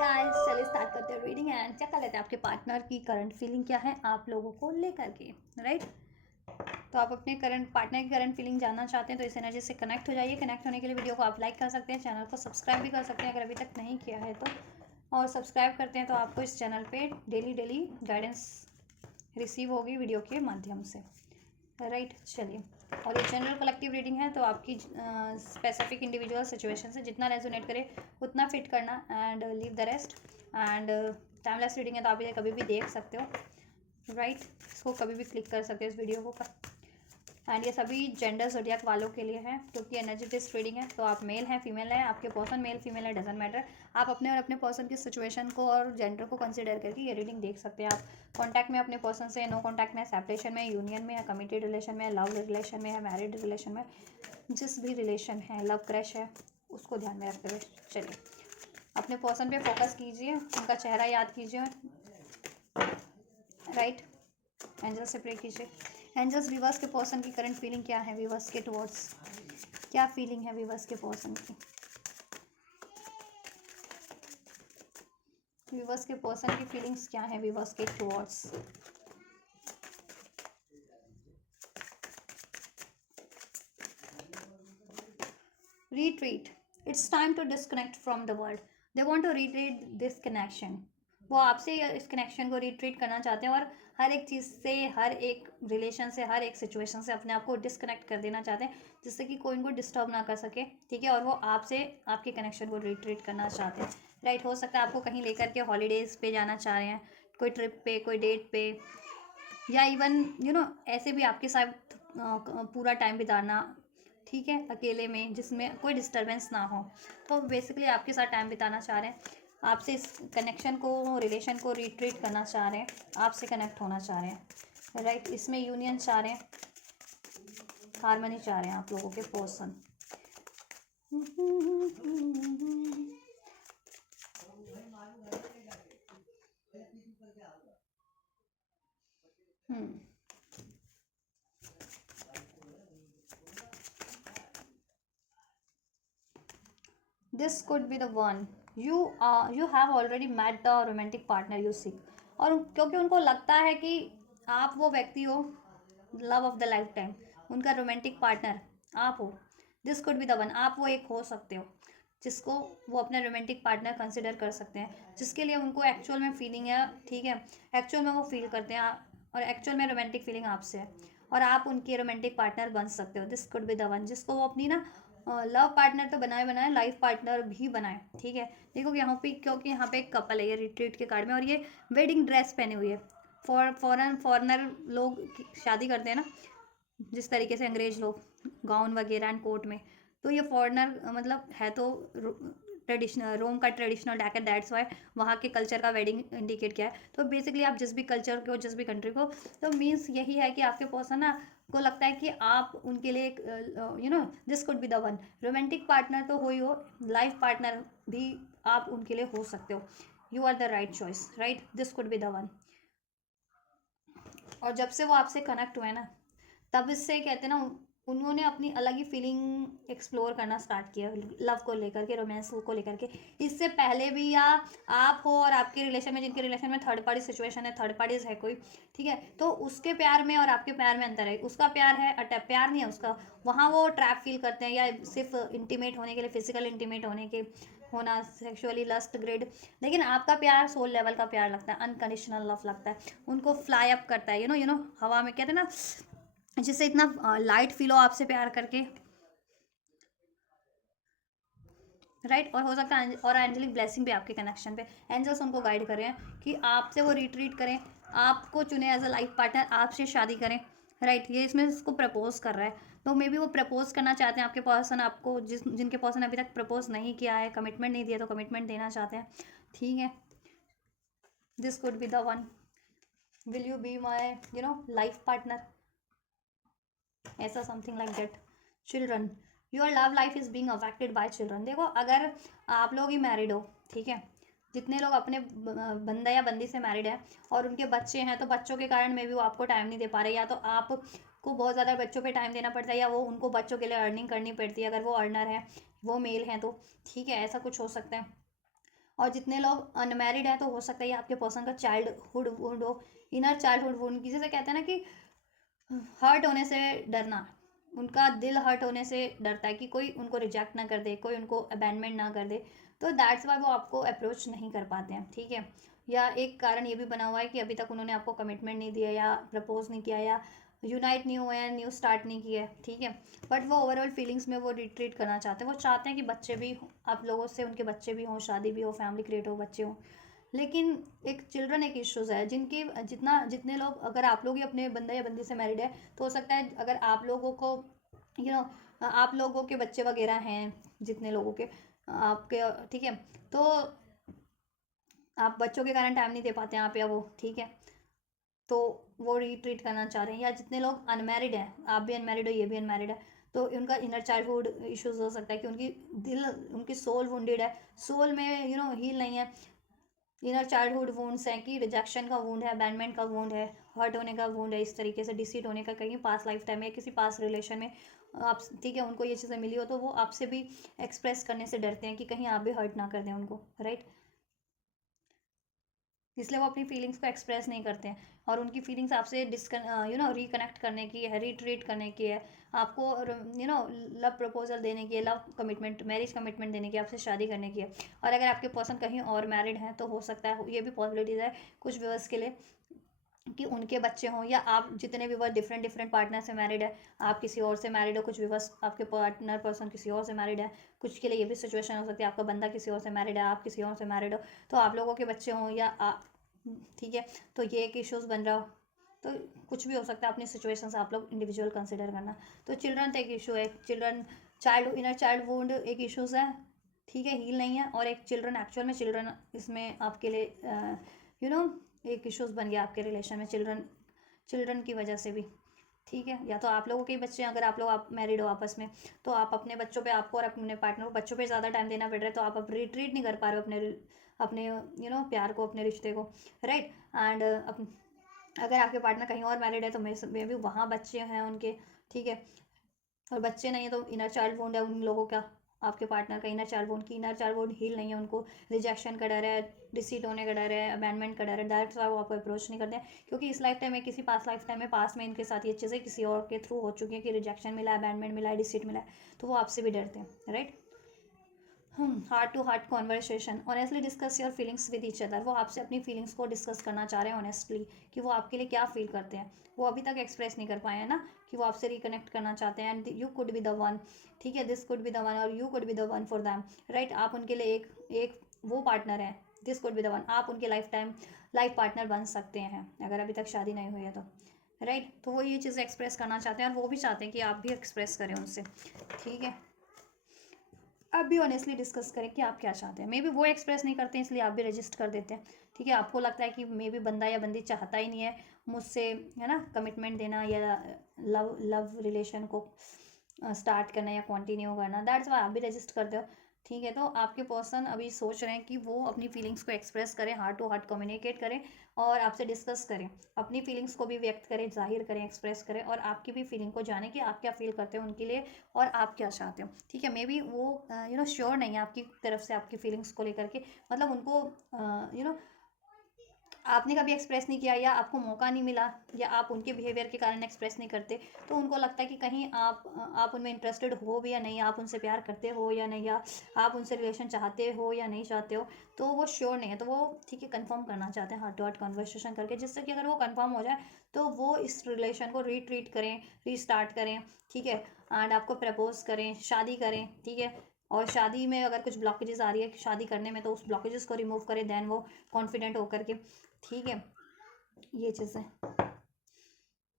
Guys चलिए start करते हैं रीडिंग एंड चेक कर लेते हैं आपके पार्टनर की करंट फीलिंग क्या है आप लोगों को लेकर के। राइट, तो आप अपने करंट पार्टनर की करंट फीलिंग जानना चाहते हैं तो इस एनर्जी से कनेक्ट हो जाइए। कनेक्ट होने के लिए वीडियो को आप लाइक कर सकते हैं, चैनल को सब्सक्राइब भी कर सकते हैं अगर अभी तक नहीं किया है तो। और सब्सक्राइब करते हैं तो आपको इस चैनल पे डेली गाइडेंस रिसीव होगी वीडियो के माध्यम से। राइट, चलिए। और ये जनरल कलेक्टिव रीडिंग है तो आपकी स्पेसिफिक इंडिविजुअल सिचुएशन से जितना रेजोनेट करे उतना फिट करना and leave the rest. And timeless reading है तो आप इसे कभी भी देख सकते हो। राइट, इसको कभी भी क्लिक कर सकते हो इस वीडियो को। एंड ये सभी जेंडर ज़ोडिएक वालों के लिए है क्योंकि एनर्जी बेस्ड रीडिंग है। तो आप मेल हैं फीमेल हैं, आपके पर्सन मेल फीमेल है डजेंट मैटर। आप अपने और अपने पर्सन की सिचुएशन को और जेंडर को कंसिडर करके ये रीडिंग देख सकते हैं। आप कॉन्टैक्ट में अपने पर्सन से, नो कॉन्टैक्ट में, सेपरेशन में, यूनियन में, या कमिटेड रिलेशन में, लव रिलेशन में, या मैरिड रिलेशन में, जिस भी रिलेशन है, लव क्रश है, उसको ध्यान में रखते हुए चलिए अपने पर्सन पे फोकस कीजिए, उनका चेहरा याद कीजिए। राइट, एंजल से प्रे कीजिए। एंजल्स, वीवर्स के पर्सन की करंट फीलिंग क्या है? वीवर्स के टुवर्ड्स क्या फीलिंग है वीवर्स के पर्सन की? वीवर्स के पर्सन की फीलिंग्स क्या है वीवर्स के towards? Retreat. It's time to disconnect from the world. They want to retreat this connection. वो आपसे इस कनेक्शन को रिट्रीट करना चाहते हैं और हर एक चीज़ से, हर एक रिलेशन से, हर एक सिचुएशन से अपने आप को डिस्कनेक्ट कर देना चाहते हैं जिससे कि कोई उनको डिस्टर्ब ना कर सके। ठीक है, और वो आपसे आपके कनेक्शन को रिट्रीट करना चाहते हैं। राइट, हो सकता है आपको कहीं लेकर के हॉलीडेज़ पे जाना चाह रहे हैं, कोई ट्रिप पे, कोई डेट पे, या इवन ऐसे भी आपके साथ पूरा टाइम बिताना। ठीक है, अकेले में जिसमें कोई डिस्टरबेंस ना हो। तो बेसिकली आपके साथ टाइम बिताना चाह रहे हैं, आपसे इस कनेक्शन को, रिलेशन को रिट्रीट करना चाह रहे हैं, आपसे कनेक्ट होना चाह रहे हैं। राइट, इसमें यूनियन चाह रहे हैं, हारमनी चाह रहे हैं आप लोगों के person. This could be the one you have already met the romantic partner you seek. और क्योंकि उनको लगता है कि आप वो व्यक्ति हो, love of the life time, उनका रोमांटिक पार्टनर आप हो। This could be the one, आप वो एक हो सकते हो जिसको वो अपना रोमांटिक पार्टनर कंसिडर कर सकते हैं, जिसके लिए उनको एक्चुअल में फीलिंग है। ठीक है, एक्चुअल में वो फील करते हैं और एक्चुअल में रोमांटिक फीलिंग आपसे है और आप उनके रोमांटिक पार्टनर बन सकते हो। This could be the one, जिसको वो अपनी ना लव पार्टनर तो बनाए बनाए लाइफ पार्टनर भी बनाए। ठीक है, देखो यहाँ पे, क्योंकि यहाँ पे एक कपल है ये रिट्रीट के कार्ड में और ये वेडिंग ड्रेस पहने हुई है। फॉरनर लोग शादी करते हैं ना, जिस तरीके से अंग्रेज लोग गाउन वगैरह एंड कोट में, तो ये फॉरनर मतलब है तो ट्रेडिशनल, रोम का ट्रेडिशनल डैकेट, दैट्स वाई वहाँ के कल्चर का वेडिंग इंडिकेट किया है। तो बेसिकली आप जिस भी कल्चर के हो, जिस भी कंट्री को, तो मीन्स यही है कि आपके पर्सन ना को लगता है कि आप उनके लिए एक this could be the one. Romantic partner तो हो ही हो, लाइफ पार्टनर भी आप उनके लिए हो सकते हो। You are the right choice. Right, this could be the one. और जब से वो आपसे कनेक्ट हुए ना, तब इससे कहते हैं ना, उन्होंने अपनी अलग ही फीलिंग एक्सप्लोर करना स्टार्ट किया लव को लेकर के, रोमांस को लेकर के। इससे पहले भी, या आप हो और आपके रिलेशन में, जिनके रिलेशन में थर्ड पार्टी सिचुएशन है, थर्ड पार्टीज है कोई, ठीक है, तो उसके प्यार में और आपके प्यार में अंतर है। उसका प्यार है अटैप, प्यार नहीं है उसका, वहाँ वो ट्रैप फील करते हैं, या सिर्फ इंटीमेट होने के लिए, फिजिकल इंटीमेट होने के होना, सेक्सुअली लस्ट ग्रेड। लेकिन आपका प्यार सोल लेवल का प्यार लगता है, अनकंडीशनल लव लगता है, उनको फ्लाई अप करता है। हवा में कहते हैं ना, जिससे इतना लाइट फील हो आपसे प्यार करके। राइट, और हो सकता है और एंजलिक ब्लेसिंग भी आपके कनेक्शन पे, एंजल्स उनको गाइड कर रहे हैं कि आपसे वो रिट्रीट करें, आपको चुने एज अ लाइफ पार्टनर, आपसे शादी करें। राइट, ये इसमें इसको प्रपोज कर रहा है, तो मे बी वो प्रपोज करना चाहते हैं आपके पर्सन आपको, जिनके पर्सन अभी तक प्रपोज नहीं किया है, कमिटमेंट नहीं दिया, तो कमिटमेंट देना चाहते हैं। ठीक है, this could be the one. Will you be my life partner, ऐसा something like that. Children, your love life is being affected by children. देखो, अगर आप लोग ही मैरिड हो, ठीक है, जितने लोग अपने बंदा या बंदी से मैरिड है और उनके बच्चे हैं, तो बच्चों के कारण में भी वो आपको टाइम नहीं दे पा रहे, या तो आपको बहुत ज़्यादा बच्चों पे टाइम देना पड़ता है, या वो उनको बच्चों के लिए अर्निंग करनी पड़ती है अगर वो अर्नर है, वो मेल हैं तो। ठीक है, ऐसा कुछ हो सकता है। और जितने लोग अनमैरिड हैं तो हो सकता है ये आपके पर्सन का चाइल्डहुड वुंड हो, इनर चाइल्डहुड वुंड की, जैसे कहते हैं ना कि हर्ट होने से डरना, उनका दिल हर्ट होने से डरता है कि कोई उनको रिजेक्ट ना कर दे, कोई उनको अबैंडमेंट ना कर दे, तो दैट्स वाई वो आपको अप्रोच नहीं कर पाते हैं, ठीक है। या एक कारण ये भी बना हुआ है कि अभी तक उन्होंने आपको कमिटमेंट नहीं दिया या प्रपोज नहीं किया या यूनाइट नहीं हुए हैं, न्यू स्टार्ट नहीं किया है, ठीक है। बट वो ओवरऑल फीलिंग्स में वो रिट्रीट करना चाहते हैं, वो चाहते हैं कि बच्चे भी आप लोगों से उनके बच्चे भी हों, शादी भी हो, फैमिली क्रिएट हो, बच्चे हों। लेकिन एक चिल्ड्रन एक इश्यूज़ है जिनकी जितने लोग, अगर आप लोग ही अपने बंदा या बंदी से मैरिड है तो हो सकता है अगर आप लोगों को यू नो आप लोगों के बच्चे वगैरह हैं, जितने लोगों के आपके, ठीक है, तो आप बच्चों के कारण टाइम नहीं दे पाते हैं आप या वो, ठीक है, तो वो रिट्रीट करना चाह रहे हैं। या जितने लोग अनमैरिड हैं, आप भी अनमैरिड हो, ये भी अनमैरिड है, तो उनका इनर चाइल्डहुड इश्यूज हो सकता है कि उनकी दिल, उनकी सोल वुंडेड है, सोल में हील नहीं है। इनर चाइल्डहुड वुंड्स हैं कि रिजेक्शन का वुंड है, अबैंडमेंट का वुंड है, हर्ट होने का वुंड है, इस तरीके से डिसीट होने का, कहीं पास लाइफ टाइम में किसी पास रिलेशन में आप, ठीक है, उनको ये चीज़ें मिली हो तो वो आपसे भी एक्सप्रेस करने से डरते हैं कि कहीं आप भी हर्ट ना कर दें उनको, राइट। इसलिए वो अपनी फीलिंग्स को एक्सप्रेस नहीं करते हैं और उनकी फीलिंग्स आपसे रिकनेक्ट करने की है, रिट्रीट करने की है, आपको लव प्रपोजल देने की है, लव कमिटमेंट, मैरिज कमिटमेंट देने की है, आपसे शादी करने की है। और अगर आपके पर्सन कहीं और मैरिड हैं तो हो सकता है ये भी पॉसिबिलिटीज़ है कुछ व्यूअर्स के लिए कि उनके बच्चे हों, या आप जितने भी वर्ष डिफरेंट डिफरेंट पार्टनर से मैरिड है, आप किसी और से मैरिड हो, कुछ व्यूअर्स आपके पार्टनर पर्सन किसी और से मैरिड है, कुछ के लिए ये भी सिचुएशन हो सकती है आपका बंदा किसी और से मैरिड है, आप किसी और से मैरिड हो, तो आप लोगों के बच्चे हों या ठीक है, तो ये एक इश्यूज़ बन रहा हो, तो कुछ भी हो सकता है, अपनी सिचुएशन से आप लोग इंडिविजुअल कंसिडर करना। तो चिल्ड्रन तो एक इशू है, children child inner child wound एक इशूज़ है, ठीक है, हील नहीं है। और एक चिल्ड्रन, एक्चुअल में चिल्ड्रन इसमें आपके लिए यू नो एक इश्यूज़ बन गया आपके रिलेशन में, चिल्ड्रन चिल्ड्रन की वजह से भी, ठीक है। या तो आप लोगों के ही बच्चे हैं, अगर आप लोग आप मैरिड हो आपस में, तो आप अपने बच्चों पे, आपको और अपने पार्टनर को बच्चों पे ज़्यादा टाइम देना पड़ रहा है, तो आप अब रिट्रीट नहीं कर पा रहे हो अपने अपने प्यार को, अपने रिश्ते को, राइट। एंड अगर आपके पार्टनर कहीं और मैरिड है तो मे भी वहाँ बच्चे हैं उनके, ठीक है, और बच्चे नहीं है तो इनर चाइल्ड वुंड है उन लोगों का, आपके पार्टनर का इनर चाइल्ड वुंड की, इनर चाइल्ड वुंड हील नहीं है, उनको रिजेक्शन का डर है, डिसीट होने का डर है, अबैंडमेंट का डर है, दैट्स वाई वो आपको अप्रोच नहीं करते हैं, क्योंकि इस लाइफ टाइम में, किसी पास लाइफ टाइम में, पास में इनके साथ ये चीज़ें किसी और के थ्रू हो चुकी है कि रिजेक्शन मिला है, अबैंडमेंट मिला है, डिसीट मिला है, तो वो आपसे भी डरते हैं, right. Heart to heart conversation, honestly discuss your feelings with each other, वो आपसे अपनी फीलिंग्स को डिस्कस करना चाह रहे हैं ऑनेस्टली, कि वो आपके लिए क्या फील करते हैं, वो अभी तक एक्सप्रेस नहीं कर पाए हैं ना, कि वो आपसे रिकनेक्ट करना चाहते हैं, and you could be the one, ठीक है, this could be the one और you could be the one for them, right. आप उनके लिए एक एक वो पार्टनर है, this could be the one, आप उनके लाइफ टाइम लाइफ पार्टनर बन सकते हैं अगर अभी तक शादी नहीं हुई है तो, राइट। तो वो ये चीज़ें एक्सप्रेस करना चाहते हैं और वो भी चाहते हैं कि आप भी एक्सप्रेस करें उनसे, ठीक है। आप भी ऑनेस्टली डिस्कस करें कि आप क्या चाहते हैं, मे बी वो एक्सप्रेस नहीं करते हैं इसलिए आप भी रजिस्ट कर देते हैं, ठीक है। आपको लगता है कि मे बी बंदा या बंदी चाहता ही नहीं है मुझसे, है ना, कमिटमेंट देना या लव लव रिलेशन को स्टार्ट करना या कंटिन्यू करना, दैट्स वाई आप भी रजिस्ट करते हो, ठीक है। तो आपके पर्सन अभी सोच रहे हैं कि वो अपनी फीलिंग्स को एक्सप्रेस करें, हार्ट टू हार्ट कम्युनिकेट करें और आपसे डिस्कस करें, अपनी फीलिंग्स को भी व्यक्त करें, जाहिर करें, एक्सप्रेस करें, और आपकी भी फीलिंग को जाने कि आप क्या फील करते हो उनके लिए और आप क्या चाहते हो, ठीक है। मे बी वो श्योर नहीं है आपकी तरफ से आपकी फीलिंग्स को लेकर के, मतलब उनको आपने कभी एक्सप्रेस नहीं किया या आपको मौका नहीं मिला या आप उनके बिहेवियर के कारण एक्सप्रेस नहीं करते, तो उनको लगता है कि कहीं आप उनमें इंटरेस्टेड हो भी या नहीं, आप उनसे प्यार करते हो या नहीं, या आप उनसे रिलेशन चाहते हो या नहीं चाहते हो, तो वो श्योर नहीं है, तो वो, ठीक है, कंफर्म करना चाहते हैं हार्ट टू हार्ट कन्वर्सेशन करके, जिससे कि अगर वो कंफर्म हो जाए तो वो इस रिलेशन को रीट्रीट करें, रीस्टार्ट करें, ठीक है, एंड आपको प्रपोज करें, शादी करें, ठीक है। और शादी में अगर कुछ ब्लॉकेजेस आ रही है शादी करने में तो उस ब्लॉकेजेस को रिमूव करें, देन वो कॉन्फिडेंट होकर के, ठीक है, ये चीज़ें।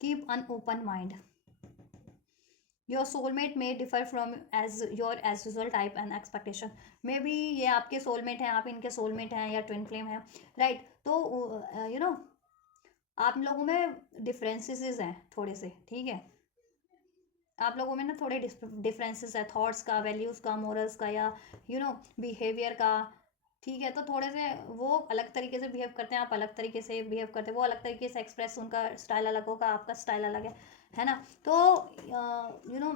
Keep an open mind, your soulmate may differ from as your as usual type and expectation, maybe ये आपके सोलमेट हैं, आप इनके सोलमेट हैं या ट्विन फ्लेम हैं, राइट। तो आप लोगों में डिफरेंसेस हैं थोड़े से, ठीक है, आप लोगों में ना थोड़े डिफरेंसेस है, थॉट्स का, वैल्यूज़ का, मोरल्स का, या बिहेवियर का, ठीक है। तो थोड़े से वो अलग तरीके से बिहेव करते हैं, आप अलग तरीके से बिहेव करते हैं, वो अलग तरीके से एक्सप्रेस, उनका स्टाइल अलग होगा, आपका स्टाइल अलग है ना। तो यू नो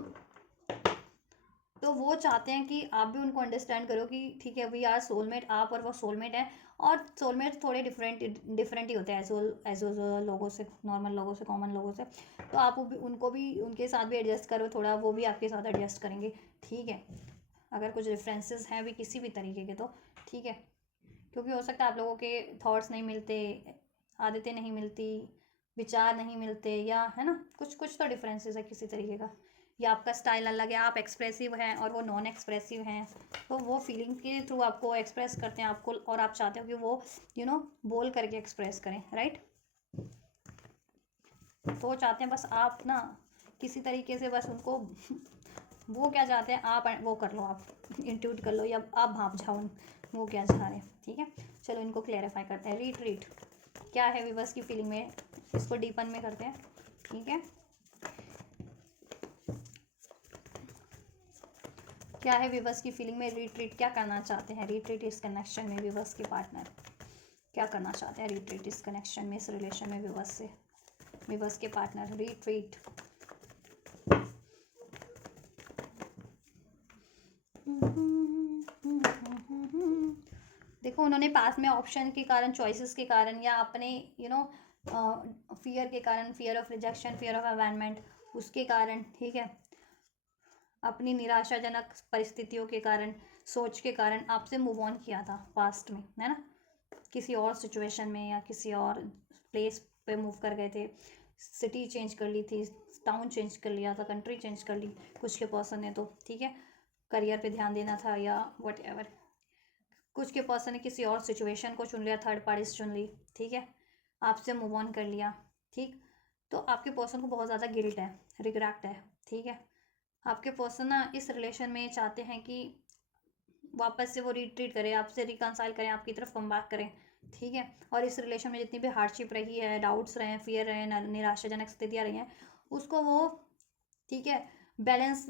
तो वो चाहते हैं कि आप भी उनको अंडरस्टैंड करो कि ठीक है, वी आर सोलमेट, आप और वो सोलमेट हैं। और सोलमेट थोड़े डिफरेंट ही होते हैं एज लोगों से, नॉर्मल लोगों से, कॉमन लोगों से। तो आप उनको भी, उनके साथ भी एडजस्ट करो थोड़ा, वो भी आपके साथ एडजस्ट करेंगे, ठीक है। अगर कुछ डिफरेंसेस हैं भी किसी भी तरीके के तो ठीक है, क्योंकि हो सकता है आप लोगों के थॉट्स नहीं मिलते, आदतें नहीं मिलती, विचार नहीं मिलते, या है ना, कुछ कुछ तो डिफरेंसेस है किसी तरीके का, या आपका स्टाइल अलग है, आप एक्सप्रेसिव हैं और वो नॉन एक्सप्रेसिव हैं, तो वो फीलिंग के थ्रू आपको एक्सप्रेस करते हैं आपको, और आप चाहते हो कि वो बोल करके एक्सप्रेस करें, राइट। तो वो चाहते हैं बस आप ना किसी तरीके से बस उनको वो क्या चाहते हैं आप वो कर लो, आप इंट्यूट कर लो, या आप भाप जाओ वो क्या चाह रहे हैं, ठीक है। चलो इनको क्लेरिफाई करते हैं। रिट्रीट क्या है विवर्स की फीलिंग में, इसको डीपन में करते हैं, ठीक है। क्या है विवर्स की फीलिंग में, रिट्रीट क्या करना चाहते हैं, रिट्रीट इस कनेक्शन में विवर्स के पार्टनर क्या करना चाहते हैं, रिट्रीट इस कनेक्शन में, इस रिलेशन में विवर्स से, विवर्स के पार्टनर रिट्रीट। देखो उन्होंने पास में ऑप्शन के कारण, चॉइसेस के कारण, या अपने फियर के कारण, fear of rejection, fear of abandonment, उसके कारण, ठीक है, अपनी निराशाजनक परिस्थितियों के कारण, सोच के कारण आपसे मूव ऑन किया था पास्ट में, है ना, किसी और सिचुएशन में या किसी और प्लेस पे मूव कर गए थे, सिटी चेंज कर ली थी, टाउन चेंज कर लिया था, कंट्री चेंज कर ली कुछ के पर्सन ने, तो ठीक है, करियर पे ध्यान देना था या वट एवर, कुछ के पर्सन ने किसी और सिचुएशन को चुन लिया, थर्ड पार्टी चुन ली, ठीक है, आपसे मूव ऑन कर लिया, ठीक। तो आपके पर्सन को बहुत ज़्यादा गिल्ट है, रिग्रेट है, ठीक है। आपके पर्सन ना इस रिलेशन में चाहते हैं कि वापस से वो रिट्रीट करें, आपसे रिकनसाइल करें, आपकी तरफ कम बैक करें, ठीक है। और इस रिलेशन में जितनी भी हार्डशिप रही है, डाउट्स रहे हैं, फियर रहे हैं, निराशाजनक स्थितियाँ रही हैं, उसको वो, ठीक है, बैलेंस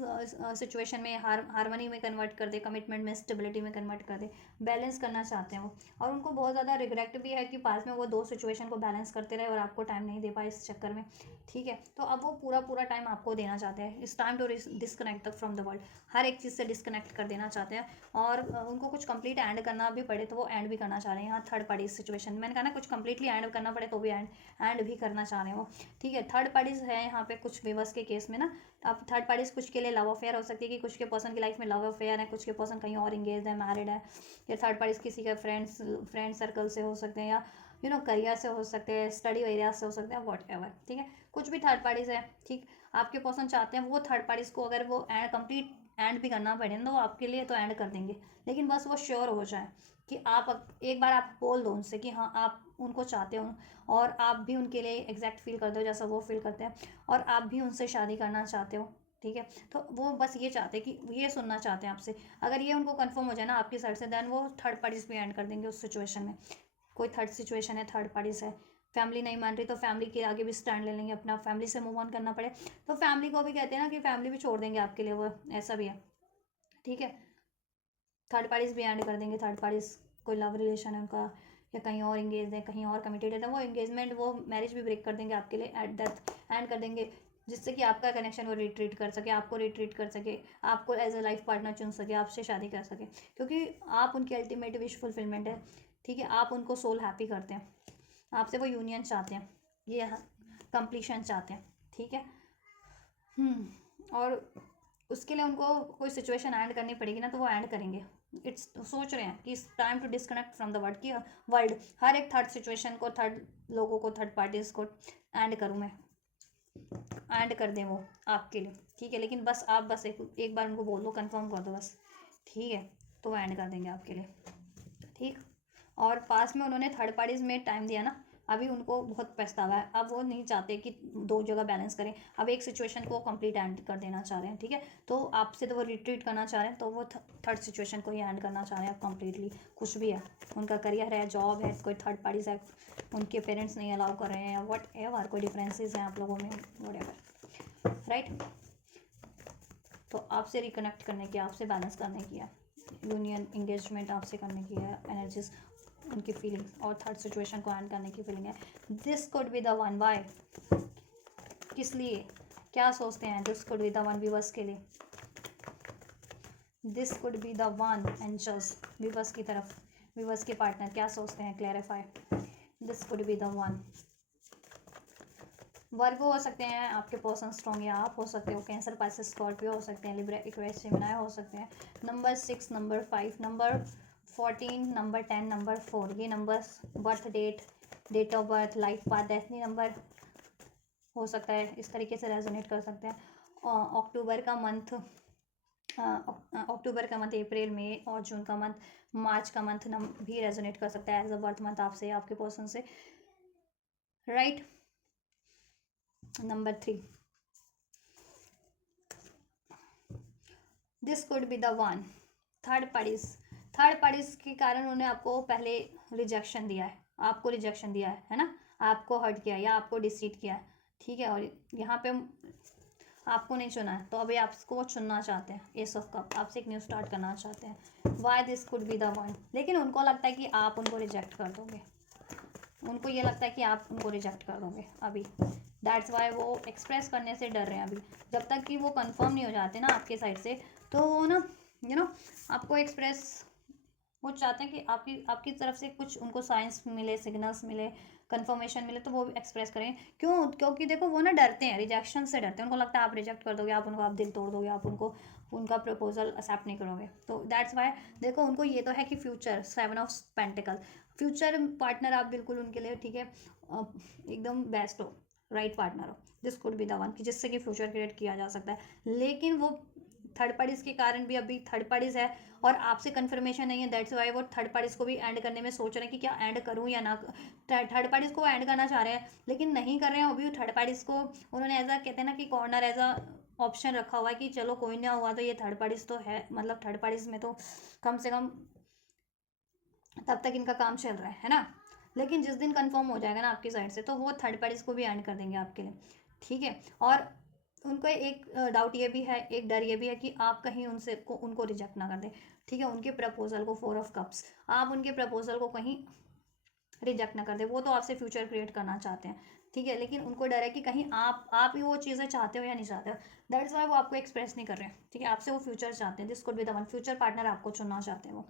सिचुएशन में, हारमोनी में कन्वर्ट कर दे, कमिटमेंट में, स्टेबिलिटी में कन्वर्ट कर दे, बैलेंस करना चाहते हैं वो। और उनको बहुत ज़्यादा रिग्रेट भी है कि पास में वो दो सिचुएशन को बैलेंस करते रहे और आपको टाइम नहीं दे पाए इस चक्कर में, ठीक है। तो अब वो पूरा पूरा टाइम आपको देना चाहते हैं, इस time to disconnect from the world, हर एक चीज़ से डिस्कनेक्ट कर देना चाहते हैं। और उनको कुछ कंप्लीट एंड करना भी पड़े तो वो एंड भी करना चाह रहे हैं, यहाँ थर्ड पार्टी सिचुएशन मैंने कहा ना, कुछ कंप्लीटली एंड करना पड़े तो भी एंड भी करना चाह रहे हैं वो, ठीक है। थर्ड पार्टीज है यहाँ पे कुछ विवर्स के केस में ना, अब थर्ड पार्टीज कुछ के लिए लव अफेयर हो सकती है कि कुछ के पर्सन की लाइफ में लव अफेयर है, कुछ के पर्सन कहीं और इंगेज है, मैरिड है, या थर्ड पार्टीज किसी के फ्रेंड सर्कल से हो सकते हैं, या करियर से हो सकते हैं, स्टडी एरिया से हो सकते हैं, वॉट एवर, ठीक है, कुछ भी थर्ड पार्टीज है, ठीक। आपके पर्सन चाहते हैं वो थर्ड पार्टीज को अगर वो एंड कंप्लीट एंड भी करना पड़े ना, तो वो आपके लिए तो एंड कर देंगे, लेकिन बस वो श्योर हो जाए कि आप एक बार आप बोल दो उनसे कि हाँ आप उनको चाहते हो, और आप भी उनके लिए एग्जैक्ट फील कर दो जैसा वो फील करते हैं, और आप भी उनसे शादी करना चाहते हो, ठीक है। तो वो बस ये चाहते हैं कि ये सुनना चाहते हैं आपसे, अगर ये उनको कंफर्म हो जाए ना आपकी साइड से, देन वो थर्ड पार्टीज भी एंड कर देंगे उस सिचुएशन में। कोई थर्ड सिचुएशन है, थर्ड पार्टीज है, फैमिली नहीं मान रही तो फैमिली के आगे भी स्टैंड ले लेंगे अपना, फैमिली से मूव ऑन करना पड़े तो फैमिली को भी कहते हैं ना कि फैमिली भी छोड़ देंगे आपके लिए, वो ऐसा भी है, ठीक है। थर्ड पार्टीज भी एंड कर देंगे, थर्ड पार्टीज कोई लव रिलेशन है उनका, या कहीं और इंगेज है, कहीं और कमिटेड है, तो वो इंगेजमेंट, वो मैरिज भी ब्रेक कर देंगे आपके लिए, एट डेथ एंड कर देंगे, जिससे कि आपका कनेक्शन वो रिट्रीट कर सके, आपको रिट्रीट कर सके, आपको एज अ लाइफ पार्टनर चुन सके, आपसे शादी कर सके, क्योंकि आप उनकी अल्टीमेट विश फुलफिलमेंट है, ठीक है। आप उनको सोल हैप्पी करते हैं, आपसे वो यूनियन चाहते हैं, ये कंप्लीशन चाहते हैं, ठीक है। और उसके लिए उनको कोई सिचुएशन एंड करनी पड़ेगी ना, तो वो एंड करेंगे। इट्स सोच रहे हैं कि it's time to disconnect from the world, की वर्ल्ड, हर एक थर्ड सिचुएशन को, थर्ड लोगों को, थर्ड पार्टीज को एंड करूँ मैं, एंड कर दें वो आपके लिए, ठीक है। लेकिन बस आप बस एक बार उनको बोल दो, कंफर्म कर दो बस, ठीक है, तो वो एंड कर देंगे आपके लिए, ठीक। और पास में उन्होंने थर्ड पार्टीज में टाइम दिया ना, अभी उनको बहुत पछतावा है, अब वो नहीं चाहते कि दो जगह बैलेंस करें, अब एक सिचुएशन को कंप्लीट एंड कर देना चाह रहे हैं, ठीक है। तो आपसे तो वो रिट्रीट करना चाह रहे हैं, तो वो थर्ड सिचुएशन को ही एंड करना चाह रहे हैं कंप्लीटली, कुछ भी है, उनका करियर है, जॉब है, कोई थर्ड पार्टीज है, उनके पेरेंट्स नहीं अलाउ कर रहे हैं, वट एवर, कोई डिफरेंसेस हैं आप लोगों में, वट एवर, राइट। तो आपसे रिकनेक्ट करने की, आपसे बैलेंस करने की है, यूनियन एंगेजमेंट आपसे करने की है, एनर्जीज, उनकी फीलिंग्स, और थर्ड सिचुएशन को एंड करने की फीलिंग है। This could be the one, why, किस लिए, क्या सोचते हैं, this could be the one viewers के लिए, this could be the one angels, viewers की तरफ, विवर्स के पार्टनर क्या सोचते हैं, clarify. This could be the one. Virgo हो सकते हैं आपके पर्सन स्ट्रॉन्ग, या आप हो सकते हो कैंसर, पाइसेस, स्कॉर्पियो हो सकते हैं, लिब्रा, एक्वेरियस, जेमिनी हो सकते हैं। Number 6, number 5, number 14, number 10, number 4, ये numbers birth date, date of birth, life path, destiny number हो सकता है, इस तरीके से रेजोनेट कर सकते हैं। अक्टूबर का मंथ, अक्टूबर का मंथ, अप्रैल, मई और जून का मंथ, मार्च का मंथ भी रेजोनेट कर सकता है एज अ बर्थ मंथ आपसे, आपके पर्सन से, right. Number 3, this could be the one. Third parties, third parties के कारण उन्होंने आपको पहले रिजेक्शन दिया है, आपको रिजेक्शन दिया है ना, आपको हर्ट किया या आपको डिसीट किया है, ठीक है, और यहाँ पे आपको नहीं चुना है, तो अभी आपको चुनना चाहते हैं, एस ऑफ कप, आपसे एक न्यू स्टार्ट करना चाहते हैं। Why this could be the one, लेकिन उनको लगता है कि आप उनको रिजेक्ट कर दोगे, उनको ये लगता है कि आप उनको रिजेक्ट कर दोगे अभी, दैट्स वाई वो एक्सप्रेस करने से डर रहे हैं अभी। जब तक कि वो कंफर्म नहीं हो जाते ना आपके साइड से, तो वो ना आपको एक्सप्रेस, वो चाहते हैं कि आपकी आपकी तरफ से कुछ उनको साइंस मिले, सिग्नल्स मिले, कंफर्मेशन मिले, तो वो भी एक्सप्रेस करें। क्यों? क्योंकि देखो वो ना डरते हैं, रिजेक्शन से डरते हैं, उनको लगता है आप रिजेक्ट कर दोगे, आप दिल तोड़ दोगे, आप उनको उनका प्रपोजल एक्सेप्ट नहीं करोगे, तो दैट्स वाई देखो उनको ये तो है कि future, 7 of pentacle, future partner आप बिल्कुल उनके लिए, ठीक है, एकदम बेस्ट हो, राइट पार्टनर हो, this could be the one, कि जिससे कि फ्यूचर क्रिएट किया जा सकता है। लेकिन वो थर्ड पार्टीज के कारण भी अभी थर्ड पार्टीज है और आपसे कंफर्मेशन नहीं है, दैट्स वाई वो थर्ड पार्टीज को भी एंड करने में सोच रहे हैं कि क्या एंड करूं या ना। थर्ड पार्टीज को एंड करना चाह रहे हैं लेकिन नहीं कर रहे हैं, अभी थर्ड पार्टीज को उन्होंने ऐसा कहते हैं ना कि कॉर्नर एज अ ऑप्शन रखा हुआ है कि चलो कोई ना हुआ तो ये थर्ड पार्टीज तो है, मतलब थर्ड पार्टीज में तो कम से कम तब तक इनका काम चल रहा है ना। लेकिन जिस दिन कंफर्म हो जाएगा ना आपकी साइड से, तो वो थर्ड पार्टीज को भी एंड कर देंगे आपके लिए, ठीक है। और उनको एक डाउट ये भी है, एक डर ये भी है कि आप कहीं उनको रिजेक्ट ना कर दें, ठीक है, उनके प्रपोजल को, 4 ऑफ कप्स, आप उनके प्रपोजल को कहीं रिजेक्ट ना कर दें। वो तो आपसे फ्यूचर क्रिएट करना चाहते हैं, ठीक है, लेकिन उनको डर है कि कहीं आप ही वो चीज़ें चाहते हो या नहीं चाहते हो, दैट्स वाई वो आपको एक्सप्रेस नहीं कर रहे हैं, ठीक है, आपसे वो फ्यूचर चाहते हैं, this could be the one, future partner आपको चुनना चाहते हैं वो,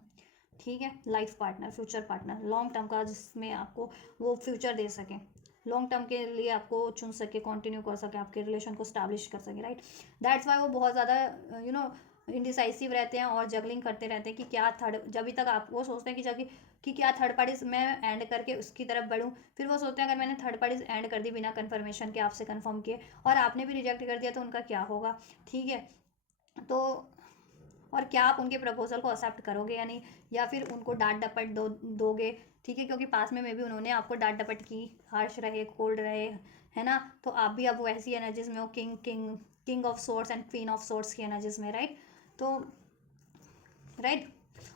ठीक है, life partner, future partner, long term का, जिसमें आपको वो फ्यूचर दे सकें, लॉन्ग टर्म के लिए आपको चुन सके, कंटिन्यू कर सके, आपके रिलेशन को स्टैब्लिश कर सके, राइट। दैट्स वाई वो बहुत ज़्यादा इंडिसाइसिव रहते हैं और जगलिंग करते रहते हैं कि क्या थर्ड, जब तक आप वो सोचते हैं कि क्या थर्ड पार्टीज मैं एंड करके उसकी तरफ बढ़ूँ, फिर वो सोचते हैं अगर मैंने थर्ड पार्टीज एंड कर दी बिना कन्फर्मेशन के, आपसे कन्फर्म किए, और आपने भी रिजेक्ट कर दिया तो उनका क्या होगा, ठीक है। तो और क्या आप उनके प्रपोजल को एक्सेप्ट करोगे या नहीं, या फिर उनको डांट डपट दोगे, ठीक है, क्योंकि पास में भी उन्होंने आपको डांट डपट की, हार्श रहे, कोल्ड रहे, है ना, तो आप भी अब वैसी एनर्जीज में हो, king of sorts and queen of sorts की एनर्जीज में, राइट। तो राइट,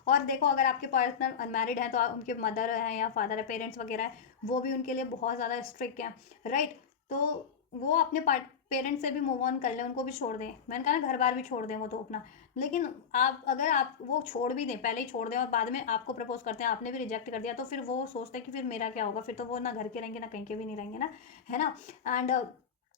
और देखो अगर आपके पार्टनर अनमैरिड हैं तो उनके मदर हैं या फादर है, पेरेंट्स वगैरह हैं, वो भी उनके लिए बहुत ज़्यादा स्ट्रिक्ट हैं, राइट। तो वो अपने पेरेंट्स से भी मूव ऑन कर लें, उनको भी छोड़ दें, मैंने कहा ना घर बार भी छोड़ दें वो तो अपना। लेकिन आप अगर आप वो छोड़ भी दें, पहले ही छोड़ दें और बाद में आपको प्रपोज करते हैं, आपने भी रिजेक्ट कर दिया, तो फिर वो सोचते हैं कि फिर मेरा क्या होगा, फिर तो वो ना घर के रहेंगे ना कहीं के भी नहीं रहेंगे ना, है ना। एंड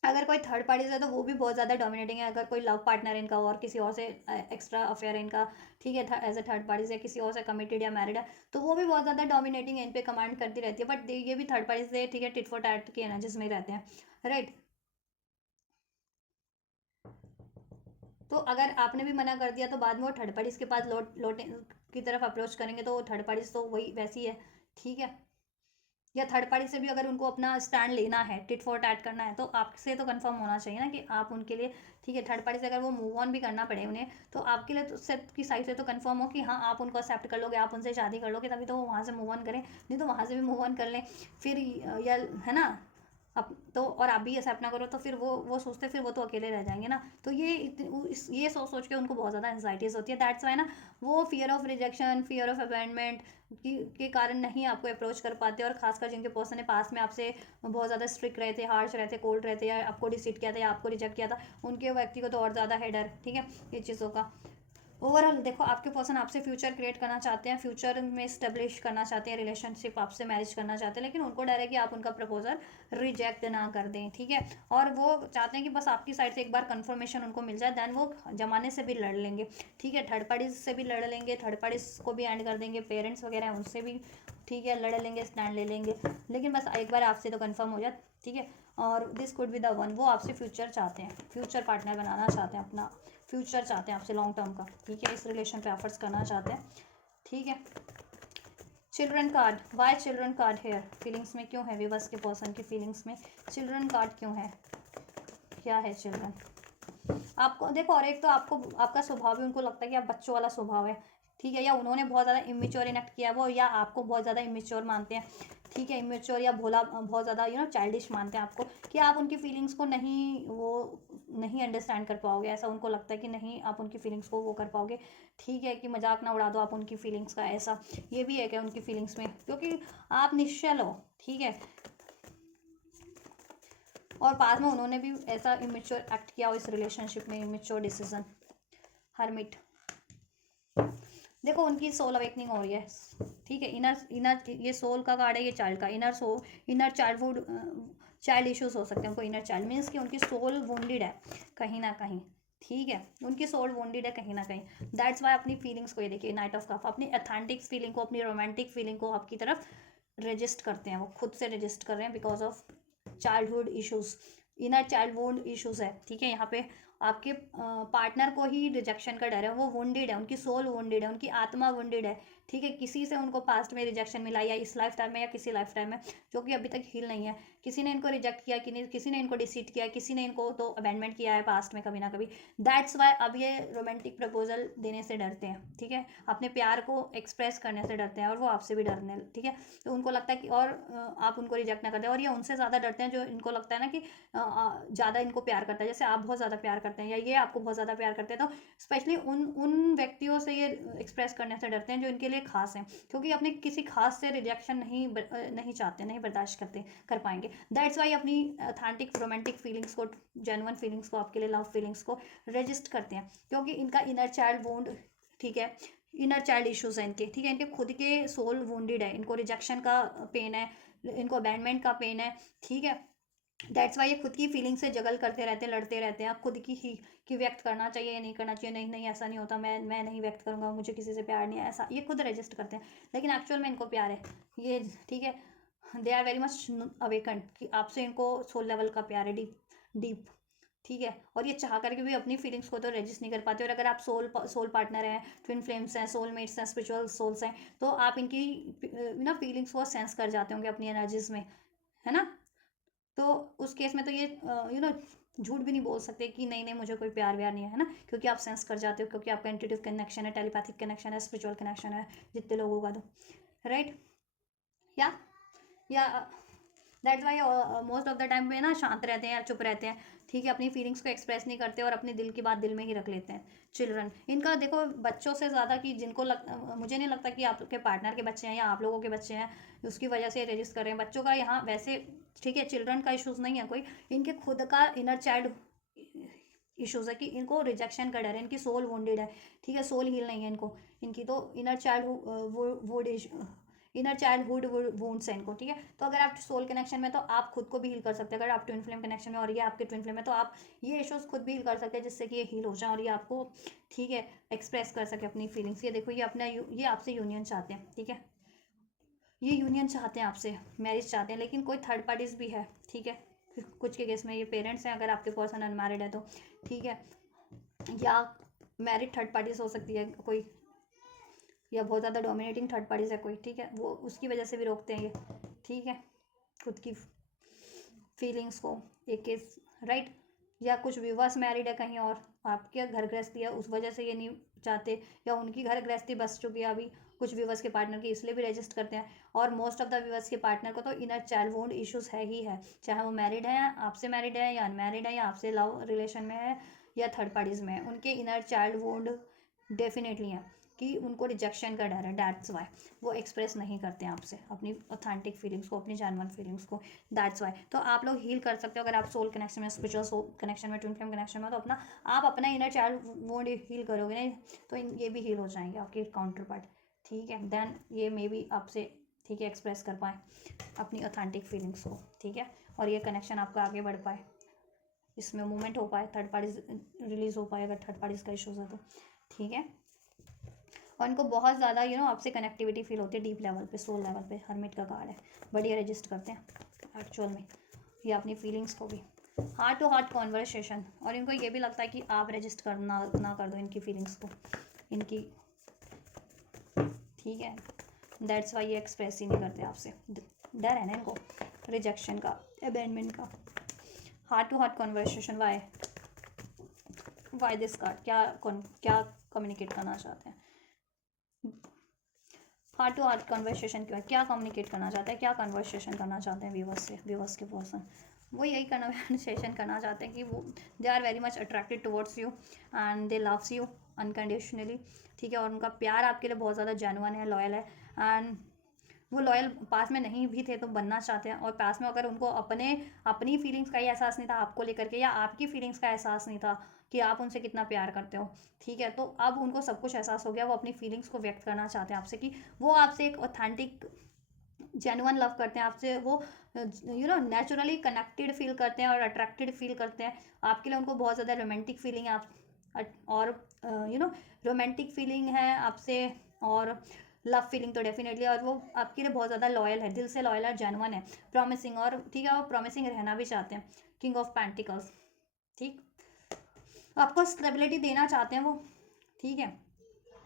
अगर कोई थर्ड पार्टीज है तो वो भी बहुत ज़्यादा डोमिनेटिंग है, अगर कोई लव पार्टनर है इनका और किसी और से एक्स्ट्रा अफेयर है इनका, ठीक है, एज ए थर्ड पार्टीज है, किसी और से कमिटेड या मैरिड है, तो वो भी बहुत ज़्यादा डोमिनेटिंग है, इन पे कमांड करती रहती है, बट ये भी थर्ड पार्टीज से, ठीक है, टिट फॉर टैट की एनर्जीज में रहते हैं, राइट। तो अगर आपने भी मना कर दिया तो बाद में वो थर्ड पार्टीज के पास लौट की तरफ अप्रोच करेंगे, तो वो थर्ड पार्टीज तो वही वैसी है, ठीक है। या थर्ड पार्टी से भी अगर उनको अपना स्टैंड लेना है, टिट फॉर टैट करना है, तो आपसे तो कंफर्म होना चाहिए ना कि आप उनके लिए, ठीक है, थर्ड पार्टी से अगर वो मूव ऑन भी करना पड़े उन्हें, तो आपके लिए तो सेट की साइड से तो कंफर्म हो कि हाँ आप उनको एक्सेप्ट कर लोगे, आप उनसे शादी कर लोगे, तभी तो वो वहाँ से मूव ऑन करें, नहीं तो वहाँ से भी मूव ऑन कर लें फिर, या है ना। अब तो और आप भी एक्सेप्ट ना करो तो फिर वो सोचते फिर वो तो अकेले रह जाएंगे ना, तो ये सोच सोच के उनको बहुत ज़्यादा एंजाइटीज होती है, दैट्स वाई ना वो fear of rejection, fear of abandonment के कारण नहीं आपको अप्रोच कर पाते, और खासकर जिनके पर्सन ने पास में आपसे बहुत ज़्यादा स्ट्रिक्ट रहे थे, हार्श रहते, कोल्ड रहते, या आपको डिसीट किया था या आपको रिजेक्ट किया था, उनके व्यक्ति को तो और ज़्यादा है डर, ठीक है, ये चीज़ों का। ओवरऑल देखो, आपके पर्सन आपसे फ्यूचर क्रिएट करना चाहते हैं, फ्यूचर में स्टेब्लिश करना चाहते हैं रिलेशनशिप, आपसे मैरिज करना चाहते हैं, लेकिन उनको डर है कि आप उनका प्रपोजल रिजेक्ट ना कर दें, ठीक है। और वो चाहते हैं कि बस आपकी साइड से एक बार कंफर्मेशन उनको मिल जाए, देन वो जमाने से भी लड़ लेंगे, ठीक है। थर्ड पार्टीज से भी लड़ लेंगे, थर्ड पार्टीज को भी एंड कर देंगे, पेरेंट्स वगैरह हैं उनसे भी, ठीक है, लड़ लेंगे, स्टैंड ले लेंगे, लेकिन बस एक बार आपसे तो कंफर्म हो जाए, ठीक है। और this could be the one, वो आपसे फ्यूचर चाहते हैं, फ्यूचर पार्टनर बनाना चाहते हैं, अपना फ्यूचर चाहते हैं आपसे लॉन्ग टर्म का, ठीक है। इस रिलेशन पे एफर्ट्स करना चाहते हैं, ठीक है। Children card, why children card here, feelings में क्यों है विवश के पर्सन की फीलिंग्स में चिल्ड्रन कार्ड क्यों है, क्या है चिल्ड्रन आपको देखो। और एक तो आपको आपका स्वभाव भी उनको लगता है कि आप बच्चों वाला स्वभाव है, ठीक है, या उन्होंने बहुत ज़्यादा इमेच्योर इनेक्ट किया है वो, या आपको बहुत ज़्यादा इमेच्योर मानते हैं, ठीक है, इमेच्योर या भोला, बहुत ज़्यादा चाइल्डिश मानते हैं आपको, कि आप उनकी फीलिंग्स को नहीं अंडरस्टैंड कर पाओगे, ऐसा उनको लगता है कि नहीं आप उनकी फीलिंग्स को वो कर पाओगे, ठीक है, कि मजाक ना उड़ा दो आप उनकी फीलिंग्स का, ऐसा ये भी है क्या उनकी फीलिंग्स में, क्योंकि आप निश्चल हो, ठीक है। और बाद में उन्होंने भी ऐसा इमेच्योर एक्ट किया हो इस रिलेशनशिप में, इमेच्योर डिसीजन। हरमिट, देखो उनकी सोल अवेकनिंग हो रही है, ठीक है। इनर इनर ये सोल का कार्ड है, ये चाइल्ड का inner soul, inner childhood, child issues हो सकते हैं उनको, इनर चाइल्ड मीन्स कि उनकी सोल वोंडेड है कहीं ना कहीं, ठीक है, उनकी सोल वोंडेड है कहीं ना कहीं। दैट्स वाई अपनी फीलिंग्स को, ये देखिए नाइट ऑफ कप, अपनी अथेंटिक फीलिंग को, अपनी रोमांटिक फीलिंग को आपकी तरफ रजिस्ट करते हैं, वो खुद से रजिस्ट कर रहे हैं because of childhood issues, inner childhood issues है, ठीक है। यहाँ पे आपके पार्टनर को ही रिजेक्शन का डर है, वो वुंडेड है, उनकी सोल वुंडेड है, उनकी आत्मा वुंडेड है, ठीक है। किसी से उनको पास्ट में रिजेक्शन मिला, या इस लाइफ टाइम में या किसी लाइफ टाइम में, जो कि अभी तक हील नहीं है। किसी ने इनको रिजेक्ट किया, किसी ने इनको डिसीट किया, किसी ने इनको तो अबैंडमेंट किया है पास्ट में कभी ना कभी। दैट्स वाई अब ये रोमांटिक प्रपोजल देने से डरते हैं, ठीक है, अपने प्यार को एक्सप्रेस करने से डरते हैं, और वो आपसे भी डरने, ठीक है। तो उनको लगता है कि और आप उनको रिजेक्ट ना कर दें, और ये उनसे ज़्यादा डरते हैं जो इनको लगता है ना कि ज़्यादा इनको प्यार करता है, जैसे आप बहुत ज़्यादा प्यार करते हैं या ये आपको बहुत ज़्यादा प्यार करते हैं, तो स्पेशली उन व्यक्तियों से ये एक्सप्रेस करने से डरते हैं जो इनके लिए खास हैं, क्योंकि अपने किसी खास से रिजेक्शन नहीं चाहते, नहीं बर्दाश्त कर पाएंगे। दैट्स वाई अपनी अथेंटिक रोमांटिक फीलिंग्स को, जेन्युइन फीलिंग्स को, आपके लिए लव फीलिंग्स को रजिस्ट करते हैं, क्योंकि इनका इनर चाइल्ड वोंड, ठीक है, इनर चाइल्ड इश्यूज हैं इनके, ठीक है, इनके खुद के सोल वोंडेड है, इनको रिजेक्शन का पेन है, इनको अबैंडमेंट का पेन है, ठीक है। दैट्स वाई ये खुद की फीलिंग से जगल करते रहते हैं, लड़ते रहते हैं, आप खुद की ही कि व्यक्त करना चाहिए या नहीं करना चाहिए, नहीं नहीं ऐसा नहीं होता, मैं नहीं व्यक्त करूँगा, मुझे किसी से प्यार नहीं है, ऐसा ये खुद रजिस्ट करते हैं, लेकिन एक्चुअल में इनको प्यार है, ये, ठीक है। They are very much awaken कि आपसे इनको सोल लेवल का प्यार है, डीप डीप, ठीक है। और ये चाह करके भी अपनी फीलिंग्स को तो रजिस्ट नहीं कर पाते, और अगर आप सोल पार्टनर हैं, ट्विन फ्लेम्स हैं, सोलमेट्स हैं, स्पिरिचुअल सोल्स हैं, तो आप इनकी ना फीलिंग्स को सेंस कर जाते होंगे अपनी एनर्जीज में, है ना। तो उस केस में तो ये झूठ भी नहीं बोल सकते कि नहीं नहीं मुझे कोई प्यार व्यार नहीं है ना, क्योंकि आप सेंस कर जाते हो, क्योंकि आपका इंट्यूटिव कनेक्शन है, टेलीपैथिक कनेक्शन है, स्पिरिचुअल कनेक्शन है जितने लोगों का, तो राइट, या that's why most of the time में ना शांत रहते हैं या चुप रहते हैं, ठीक है, अपनी फीलिंग्स को एक्सप्रेस नहीं करते और अपने दिल की बात दिल में ही रख लेते हैं। चिल्ड्रन, इनका देखो बच्चों से ज़्यादा कि मुझे नहीं लगता कि आपके पार्टनर के बच्चे हैं या आप लोगों के बच्चे हैं उसकी वजह से रजिस्ट कर रहे हैं बच्चों का यहाँ वैसे, ठीक है। चिल्ड्रन का इशूज़ नहीं है कोई, इनके खुद का इनर चाइल्ड इश्यूज है कि इनको रिजेक्शन का डर है, इनकी सोल वोंडेड है, ठीक है, सोल हील नहीं है इनको, इनकी तो inner child would inner childhood wounds हैं इनको, ठीक है। तो अगर आप सोल कनेक्शन में तो आप खुद को भी हील कर सकते हैं, अगर आप ट्विन फ्लेम कनेक्शन में और ये आपके ट्विन फ्लेम में, तो आप ये इश्यूज खुद भी हील कर सकते हैं जिससे कि ये हील हो जाए और ये आपको, ठीक है, एक्सप्रेस कर सके अपनी फीलिंग्स। ये देखो ये अपना ये आपसे यूनियन चाहते हैं, ठीक है, ये यूनियन चाहते हैं आपसे, मैरिज चाहते हैं, लेकिन कोई थर्ड पार्टीज भी है, ठीक है। कुछ के केस में ये पेरेंट्स हैं अगर आपके पर्सन अनमैरिड है तो, ठीक है, या मैरिड थर्ड पार्टीज हो सकती है कोई, या बहुत ज़्यादा डोमिनेटिंग थर्ड पार्टीज है कोई, ठीक है, वो उसकी वजह से भी रोकते हैं ये, ठीक है, खुद की फीलिंग्स को एक केस, राइट। या कुछ व्यूवर्स मैरिड है कहीं और, आपके घर गृहस्थी है उस वजह से ये नहीं चाहते, या उनकी घर गृहस्थी बस चुकी है अभी कुछ व्यूवर्स के पार्टनर की, इसलिए भी रजिस्ट करते हैं। और मोस्ट ऑफ द व्यूवर्स के पार्टनर को तो इनर चाइल्ड वुड इश्यूज है ही है, चाहे वो मैरिड है, आपसे मैरिड है या अनमैरिड है, या आपसे लव रिलेशन में है या थर्ड पार्टीज में है, उनके इनर चाइल्ड वुड डेफिनेटली है, कि उनको रिजेक्शन का डर है, दैट्स वाई वो एक्सप्रेस नहीं करते हैं आपसे अपनी ऑथेंटिक फीलिंग्स को, अपनी जेन्युइन फीलिंग्स को, दैट्स वाई। तो आप लोग हील कर सकते हो अगर आप सोल कनेक्शन में, स्पिरिचुअल सोल कनेक्शन में, ट्विन फ्लेम कनेक्शन में, तो अपना आप अपना इनर चाइल्ड वो हील करोगे नहीं तो ये भी हील हो जाएंगे आपके काउंटर पार्ट, ठीक है। देन ये मे बी आपसे, ठीक है, एक्सप्रेस कर पाए अपनी ऑथेंटिक फीलिंग्स को, ठीक है, और ये कनेक्शन आपका आगे बढ़ पाए, इसमें मूवमेंट हो पाए, थर्ड पार्टीज रिलीज हो पाए अगर थर्ड पार्टीज का इशूज़ है तो, ठीक है। और इनको बहुत ज़्यादा आपसे कनेक्टिविटी फील होती है डीप लेवल पे, सोल लेवल पे। हरमिट का कार्ड है, बढ़िया रजिस्ट करते हैं एक्चुअल में ये अपनी फीलिंग्स को भी, हार्ट टू हार्ट कॉन्वर्सेशन। और इनको ये भी लगता है कि आप रजिस्ट करना ना कर दो इनकी फीलिंग्स को, इनकी, ठीक है। दैट्स वाई ये एक्सप्रेस ही नहीं करते आपसे, डर है ना इनको रिजेक्शन का, अबैंडनमेंट का। Heart to heart conversation, why this card, क्या कम्युनिकेट करना चाहते हैं, हार्ट टू हार्ट कन्वर्सेशन क्यों है, क्या कम्युनिकेट करना चाहते हैं, क्या कन्वर्सेशन करना चाहते हैं व्यूवर्स से, व्यूवर्स के पर्सन वो यही कन्वर्सेशन करना चाहते हैं कि वो they are very much attracted towards you and they loves you unconditionally, ठीक है। और उनका प्यार आपके लिए बहुत ज़्यादा जेन्युइन है, लॉयल है, एंड वो लॉयल पास में नहीं भी थे तो बनना चाहते हैं। और पास में अगर उनको अपनी फीलिंग्स का ही एहसास नहीं था आपको लेकर के, या आपकी फीलिंग्स का एहसास नहीं था कि आप उनसे कितना प्यार करते हो, ठीक है, तो अब उनको सब कुछ एहसास हो गया। वो अपनी फीलिंग्स को व्यक्त करना चाहते हैं आपसे कि वो आपसे एक ऑथेंटिक जेन्युइन लव करते हैं आपसे, वो नेचुरली कनेक्टेड फील करते हैं और अट्रैक्टेड फील करते हैं आपके लिए। उनको बहुत ज़्यादा रोमांटिक फीलिंग है आप और रोमांटिक फीलिंग है आपसे, और लव फीलिंग तो डेफिनेटली। और वो आपके लिए बहुत ज़्यादा लॉयल है, दिल से लॉयल और जेन्युइन है, प्रॉमिसिंग, और ठीक है वो प्रॉमिसिंग रहना भी चाहते हैं। किंग ऑफ पेंटिकल्स, ठीक, आपको स्टेबिलिटी देना चाहते हैं वो, ठीक है,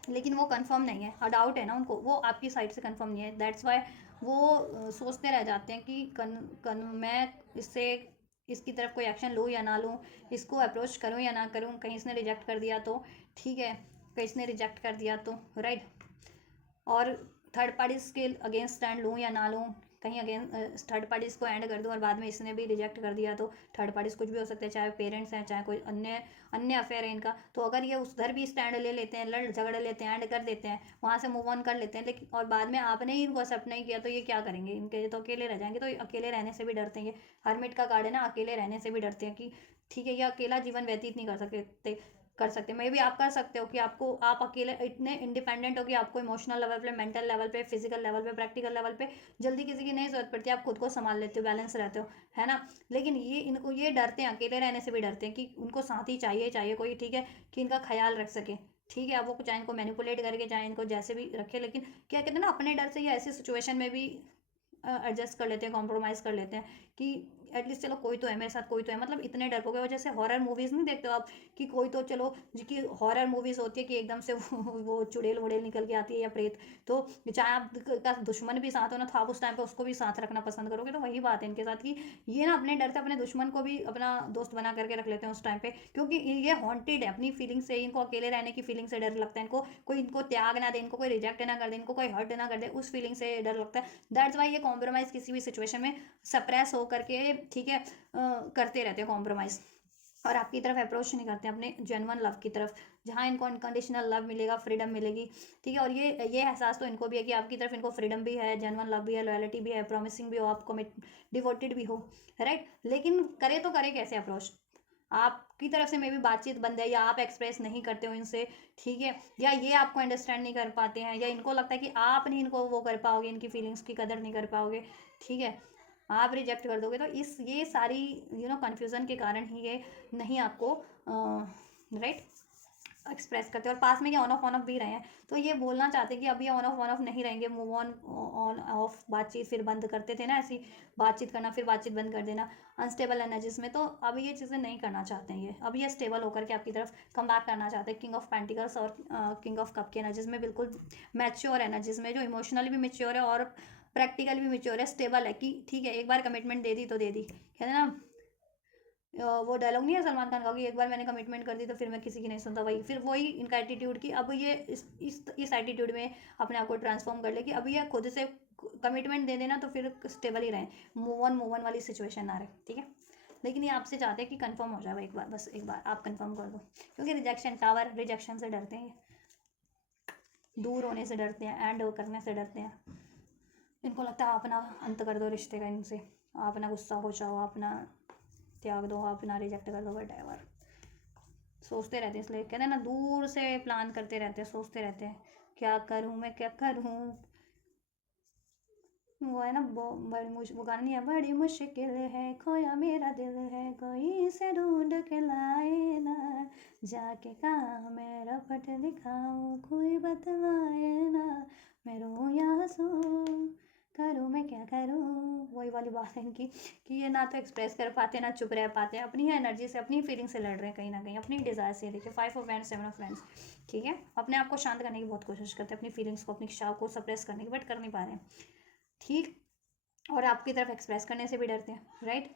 लेकिन वो कंफर्म नहीं है, डाउट है ना उनको, वो आपकी साइड से कंफर्म नहीं है। दैट्स वाई वो सोचते रह जाते हैं कि मैं इससे इसकी तरफ कोई एक्शन लूँ या ना लूँ, इसको अप्रोच करूँ या ना करूँ, कहीं इसने रिजेक्ट कर दिया तो, ठीक है, कहीं इसने रिजेक्ट कर दिया तो, राइट। और थर्ड पार्टीज़ के अगेंस्ट स्टैंड लूँ या ना लूँ, कहीं अगेंस्ट थर्ड पार्टीज़ को एंड कर दूँ और बाद में इसने भी रिजेक्ट कर दिया तो, थर्ड पार्टीज़ कुछ भी हो सकते हैं, चाहे पेरेंट्स हैं, चाहे कोई अन्य अफेयर है इनका। तो अगर ये उधर भी स्टैंड ले लेते हैं, लड़ झगड़ लेते हैं, एंड कर देते हैं, वहाँ से मूव ऑन कर लेते हैं, लेकिन और बाद में आपने ही इनको एक्सेप्ट नहीं किया तो ये क्या करेंगे, इनके तो अकेले रह जाएंगे। तो अकेले रहने से भी डरते हैं, ये हरमिट का कार्ड है ना, अकेले रहने से भी डरते हैं कि ठीक है ये अकेला जीवन व्यतीत नहीं कर सकते। मे भी आप कर सकते हो कि आप अकेले इतने इंडिपेंडेंट हो कि आपको इमोशनल लेवल पे, मेंटल लेवल पे, फिजिकल लेवल पे, प्रैक्टिकल लेवल पे जल्दी किसी की नहीं जरूरत पड़ती, आप खुद को संभाल लेते हो, बैलेंस रहते हो, है ना। लेकिन ये डरते हैं, अकेले रहने से भी डरते हैं कि उनको साथी चाहिए कोई, ठीक है, कि इनका ख्याल रख सके, ठीक है। अब वो चाहे इनको मैनिपुलेट करके, चाहे इनको जैसे भी रखे, लेकिन क्या कहते हैं ना, अपने डर से ये ऐसी सिचुएशन में भी एडजस्ट कर लेते हैं, कॉम्प्रोमाइज़ कर लेते हैं कि एटलीस्ट चलो कोई तो है मेरे साथ, कोई तो है। मतलब इतने डर हो जैसे हॉरर मूवीज़ नहीं देखते हो आप कि कोई तो, चलो जिसकी हॉरर मूवीज़ होती है कि एकदम से वो चुड़ैल वुड़ैल निकल के आती है या प्रेत, तो चाहे आपका दुश्मन भी साथ हो ना तो आप उस टाइम पे उसको भी साथ रखना पसंद करोगे। तो वही बात है इनके साथ कि ये ना अपने डर से अपने दुश्मन को भी अपना दोस्त बना करके रख लेते हैं उस टाइम पे, क्योंकि ये हॉन्टेड है अपनी फीलिंग से, इनको अकेले रहने की फीलिंग से डर लगता है, इनको कोई इनको त्याग ना दे, इनको कोई रिजेक्ट ना कर दे, इनको कोई हर्ट ना कर दे, उस फीलिंग से डर लगता है। दैट्स वाई ये कॉम्प्रोमाइज़ किसी भी सिचुएशन में सप्रेस हो करके, ठीक है, करते रहते हैं कॉम्प्रोमाइज़, और आपकी तरफ अप्रोच नहीं करते अपने जेन्युइन लव की तरफ, जहाँ इनको अनकंडीशनल लव मिलेगा, फ्रीडम मिलेगी, ठीक है। और ये एहसास तो इनको भी है कि आपकी तरफ इनको फ्रीडम भी है, जेन्युइन लव भी है, लॉयल्टी भी है, प्रॉमिसिंग भी हो, आप कमिट डिवोटेड भी हो, राइट। लेकिन करे कैसे अप्रोच, आपकी तरफ से मे भी बातचीत बंद है, या आप एक्सप्रेस नहीं करते हो इनसे, ठीक है, या ये आपको अंडरस्टैंड नहीं कर पाते हैं, या इनको लगता है कि आप नहीं इनको वो कर पाओगे, इनकी फीलिंग्स की कदर नहीं कर पाओगे, ठीक है, आप रिजेक्ट कर दोगे। तो ये सारी कन्फ्यूज़न के कारण ही ये नहीं आपको राइट एक्सप्रेस करते हैं। और पास में ये ऑन ऑफ भी रहे हैं तो ये बोलना चाहते हैं कि अब ये ऑन ऑफ नहीं रहेंगे, मूव ऑन ऑफ बातचीत फिर बंद करते थे ना, ऐसी बातचीत करना फिर बातचीत बंद कर देना अनस्टेबल एनर्जीज में। तो अब ये चीज़ें नहीं करना चाहते हैं ये, अब ये स्टेबल होकर के आपकी तरफ कम बैक करना चाहते हैं। किंग ऑफ पेंटिकल्स और किंग ऑफ कप की एनर्जीज में बिल्कुल मैच्योर एनर्जीज में, जो इमोशनली भी मैच्योर है और प्रैक्टिकल भी मैच्योर है, स्टेबल है कि ठीक है एक बार कमिटमेंट दे दी तो दे दी, कहते हैं ना वो डायलॉग नहीं है सलमान खान का कि एक बार मैंने कमिटमेंट कर दी तो फिर मैं किसी की नहीं सुनता, वही फिर वही इनका एटीट्यूड कि अब ये इस एटीट्यूड में अपने आप को ट्रांसफॉर्म कर ले कि अब ये खुद से कमिटमेंट दे देना तो फिर स्टेबल ही रहें, मूव ऑन वाली सिचुएशन ना रहे, ठीक है। लेकिन ये आपसे चाहते हैं कि कंफर्म हो जाए एक बार, बस एक बार आप कंफर्म कर दो, क्योंकि रिजेक्शन टावर रिजेक्शन से डरते हैं ये। दूर होने से डरते हैं, एंड करने से डरते हैं। इनको लगता है आप अपना अंत कर दो रिश्ते का इनसे, आप अपना गुस्सा हो जाओ, आप अपना त्याग दो, आप अपना रिजेक्ट कर दो, वट सोचते रहते हैं। इसलिए कहते हैं ना, दूर से प्लान करते रहते हैं, सोचते रहते हैं क्या करूँ मैं, क्या करूँ। वो है ना, वो गाना नहीं है, बड़ी मुश्किल है खोया मेरा दिल है, कोई से ढूंढ के लाए ना, जाके कहाँ मैं रपट दिखाऊं, कोई बतलाए ना, मैं रो या हंसूं, करूँ मैं क्या करूँ। वही वाली बात है इनकी कि ये ना तो एक्सप्रेस कर पाते, ना चुप रह पाते, अपनी एनर्जी से, अपनी फीलिंग से लड़ रहे हैं कहीं ना कहीं, अपनी डिज़ायर से। देखिए 5 ऑफ वैंड्स, 7 ऑफ वैंड्स, ठीक है, अपने आप को शांत करने की बहुत कोशिश करते हैं, अपनी फीलिंग्स को, अपनी इच्छाओं को सप्रेस करने की, बट कर नहीं पा रहे हैं, ठीक। और आपकी तरफ एक्सप्रेस करने से भी डरते हैं, राइट।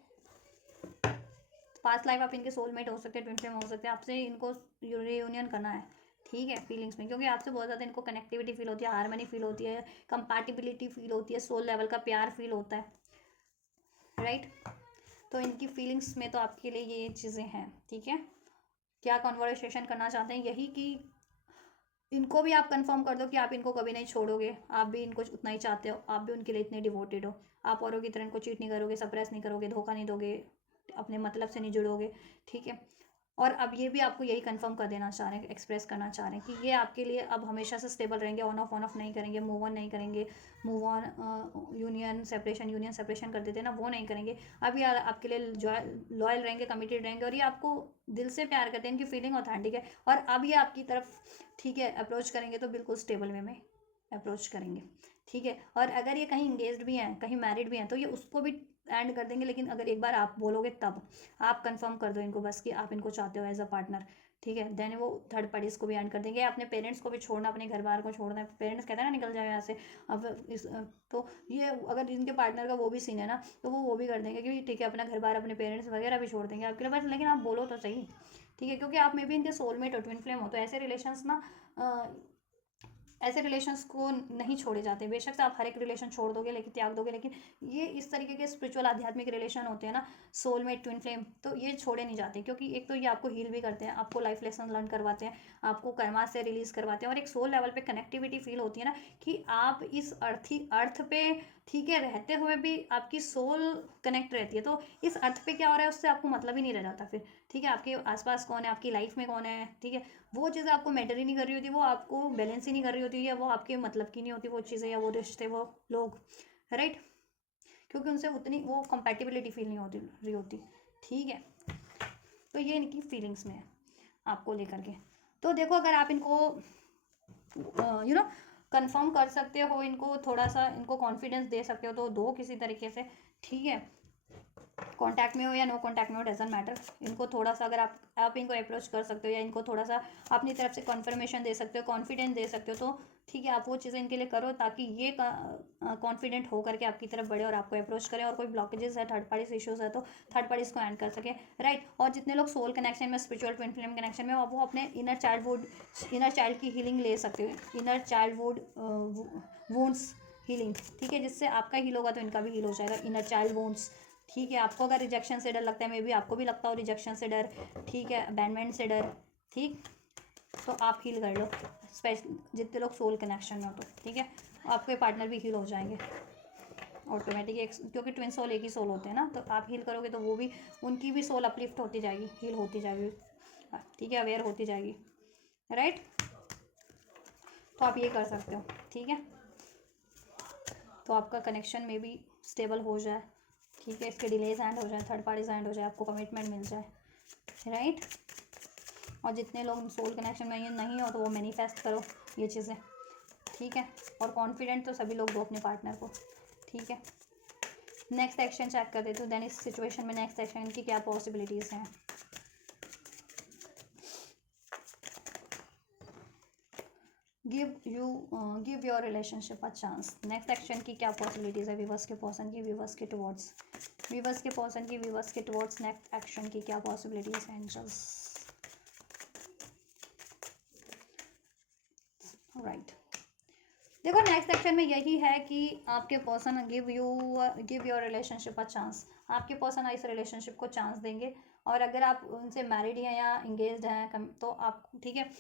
पास्ट लाइफ आप इनके सोलमेट हो सकते हैं, ट्विन फ्लेम हो सकते हैं, आपसे इनको रियूनियन करना है, ठीक है, फीलिंग्स में, क्योंकि आपसे बहुत ज़्यादा इनको कनेक्टिविटी फील होती है, हार्मनी फील होती है, कंपैटिबिलिटी फील होती है, सोल लेवल का प्यार फील होता है, राइट। तो इनकी फीलिंग्स में तो आपके लिए ये चीज़ें हैं, ठीक है। क्या कन्वर्सेशन करना चाहते हैं, यही कि इनको भी आप कंफर्म कर दो कि आप इनको कभी नहीं छोड़ोगे, आप भी इनको उतना ही चाहते हो, आप भी उनके लिए इतने डिवोटेड हो, आप औरों की तरह इनको चीट नहीं करोगे, सप्रेस नहीं करोगे, धोखा नहीं दोगे, अपने मतलब से नहीं जुड़ोगे, ठीक है। और अब ये भी आपको यही कंफर्म कर देना चाह रहे हैं, एक्सप्रेस करना चाह रहे हैं कि ये आपके लिए अब हमेशा से स्टेबल रहेंगे, ऑन ऑफ नहीं करेंगे, मूव ऑन नहीं करेंगे, मूव ऑन यूनियन सेपरेशन कर देते हैं ना, वो नहीं करेंगे। अब ये आपके लिए लॉयल रहेंगे, कमिटेड रहेंगे, और ये आपको दिल से प्यार करते हैं, इनकी फीलिंग ऑथेंटिक है। और अब ये आपकी तरफ, ठीक है, अप्रोच करेंगे तो बिल्कुल स्टेबल वे में अप्रोच करेंगे, ठीक है। और अगर ये कहीं इंगेज्ड भी हैं, कहीं मैरिड भी हैं, तो ये उसको भी एंड कर देंगे, लेकिन अगर एक बार आप बोलोगे तब आप कंफर्म कर दो इनको बस कि आप इनको चाहते हो एज अ पार्टनर, ठीक है, देन वो थर्ड पार्टीज को भी एंड कर देंगे। अपने पेरेंट्स को भी छोड़ना, अपने घर बार को छोड़ना, पेरेंट्स कहते हैं ना निकल जाए यहाँ से। अब इस तो ये अगर इनके पार्टनर का वो भी सीन है ना, तो वो भी कर देंगे कि ठीक है, अपना घर बार, अपने पेरेंट्स वगैरह भी छोड़ देंगे आपके लिए, बस लेकिन आप बोलो तो सही, ठीक है, क्योंकि आप मे भी इनके सोलमेट हो, ट्विन फ्लेम हो, तो ऐसे रिलेशंस ना ऐसे रिलेशंस को नहीं छोड़े जाते। बेशक से आप हर एक रिलेशन छोड़ दोगे, लेकिन त्याग दोगे, लेकिन ये इस तरीके के स्पिरिचुअल आध्यात्मिक रिलेशन होते हैं ना, सोलमेट, ट्विन फ्लेम, तो ये छोड़े नहीं जाते, क्योंकि एक तो ये आपको हील भी करते हैं, आपको लाइफ लेसन लर्न करवाते हैं, आपको कर्मा से रिलीज करवाते हैं, और एक सोल लेवल पे कनेक्टिविटी फील होती है ना, कि आप इस अर्थ पे, ठीक है, रहते हुए भी आपकी सोल कनेक्ट रहती है। तो इस अर्थ पे क्या हो रहा है उससे आपको मतलब ही नहीं रह जाता फिर, ठीक है। आपके आसपास कौन है, आपकी लाइफ में कौन है, ठीक है, वो चीज़ें आपको मैटर ही नहीं कर रही होती, वो आपको बैलेंस ही नहीं कर रही होती, या वो आपके मतलब की नहीं होती वो चीज़ें, या वो रिश्ते, वो लोग, राइट, क्योंकि उनसे उतनी वो कंपैटिबिलिटी फील नहीं होती रही होती, ठीक है। तो ये इनकी फीलिंग्स में है आपको लेकर के। तो देखो, अगर आप इनको कंफर्म कर सकते हो, इनको थोड़ा सा इनको कॉन्फिडेंस दे सकते हो, तो दो किसी तरीके से, ठीक है। कांटेक्ट में हो या नो कांटेक्ट में हो, डजेंट मैटर। इनको थोड़ा सा अगर आप इनको अप्रोच कर सकते हो, या इनको थोड़ा सा अपनी तरफ से कन्फर्मेशन दे सकते हो, कॉन्फिडेंस दे सकते हो, तो ठीक है, आप वो चीज़ें इनके लिए करो, ताकि ये कॉन्फिडेंट होकर के आपकी तरफ बढ़े और आपको अप्रोच करें। और कोई ब्लॉकेजेस है, थर्ड पार्टीज इशूज़ है, तो थर्ड पार्टीज को एंड कर सके, राइट। और जितने लोग सोल कनेक्शन में, स्पिरिचुअल ट्विन फ्लेम कनेक्शन में, वो अपने इनर चाइल्ड की हीलिंग ले सकते हो, इनर चाइल्डहुड वुंड्स हीलिंग, ठीक है, जिससे आपका हील होगा तो इनका भी हील हो जाएगा, इनर चाइल्ड वुंड्स, ठीक है। आपको अगर रिजेक्शन से डर लगता है, मे बी आपको भी लगता हो रिजेक्शन से डर, ठीक है, अबैंडनमेंट से डर, ठीक, तो आप हील कर लो, स्पेशल जितने लोग सोल कनेक्शन में हो तो, ठीक है, आपके पार्टनर भी हील हो जाएंगे ऑटोमेटिक, एक क्योंकि ट्विन सोल एक ही सोल होते हैं ना, तो आप हील करोगे तो वो भी, उनकी भी सोल अपलिफ्ट होती जाएगी, हील होती जाएगी, ठीक है, अवेयर होती जाएगी, राइट। तो आप ये कर सकते हो, ठीक है, तो आपका कनेक्शन में भी स्टेबल हो जाए, ठीक है, इसके डिलेज एंड हो जाए, थर्ड पार्टीज एंड हो जाए, आपको कमिटमेंट मिल जाए, राइट। और जितने लोग सोल कनेक्शन में ये नहीं हो, तो वो मैनिफेस्ट करो ये चीज़ें, ठीक है। और कॉन्फिडेंट तो सभी लोग दो अपने पार्टनर को, ठीक है। नेक्स्ट एक्शन चेक कर देती हूँ, देन इस सिचुएशन में नेक्स्ट एक्शन की क्या पॉसिबिलिटीज़ हैं। Give your relationship a chance. Next action की क्या पॉसिबिलिटीज़ है विवर्स के पर्सन की, विवर्स के टुवर्ड्स, विवर्स के पर्सन की विवर्स के टुवर्ड्स नेक्स्ट एक्शन की क्या पॉसिबिलिटीज़ हैं, एंजल्स, राइट। देखो, नेक्स्ट सेक्शन में यही है कि आपके person give your relationship a chance, आपके पर्सन इस रिलेशनशिप को चांस देंगे। और अगर आप उनसे मैरिड हैं या इंगेज्ड हैं तो आप, ठीक है,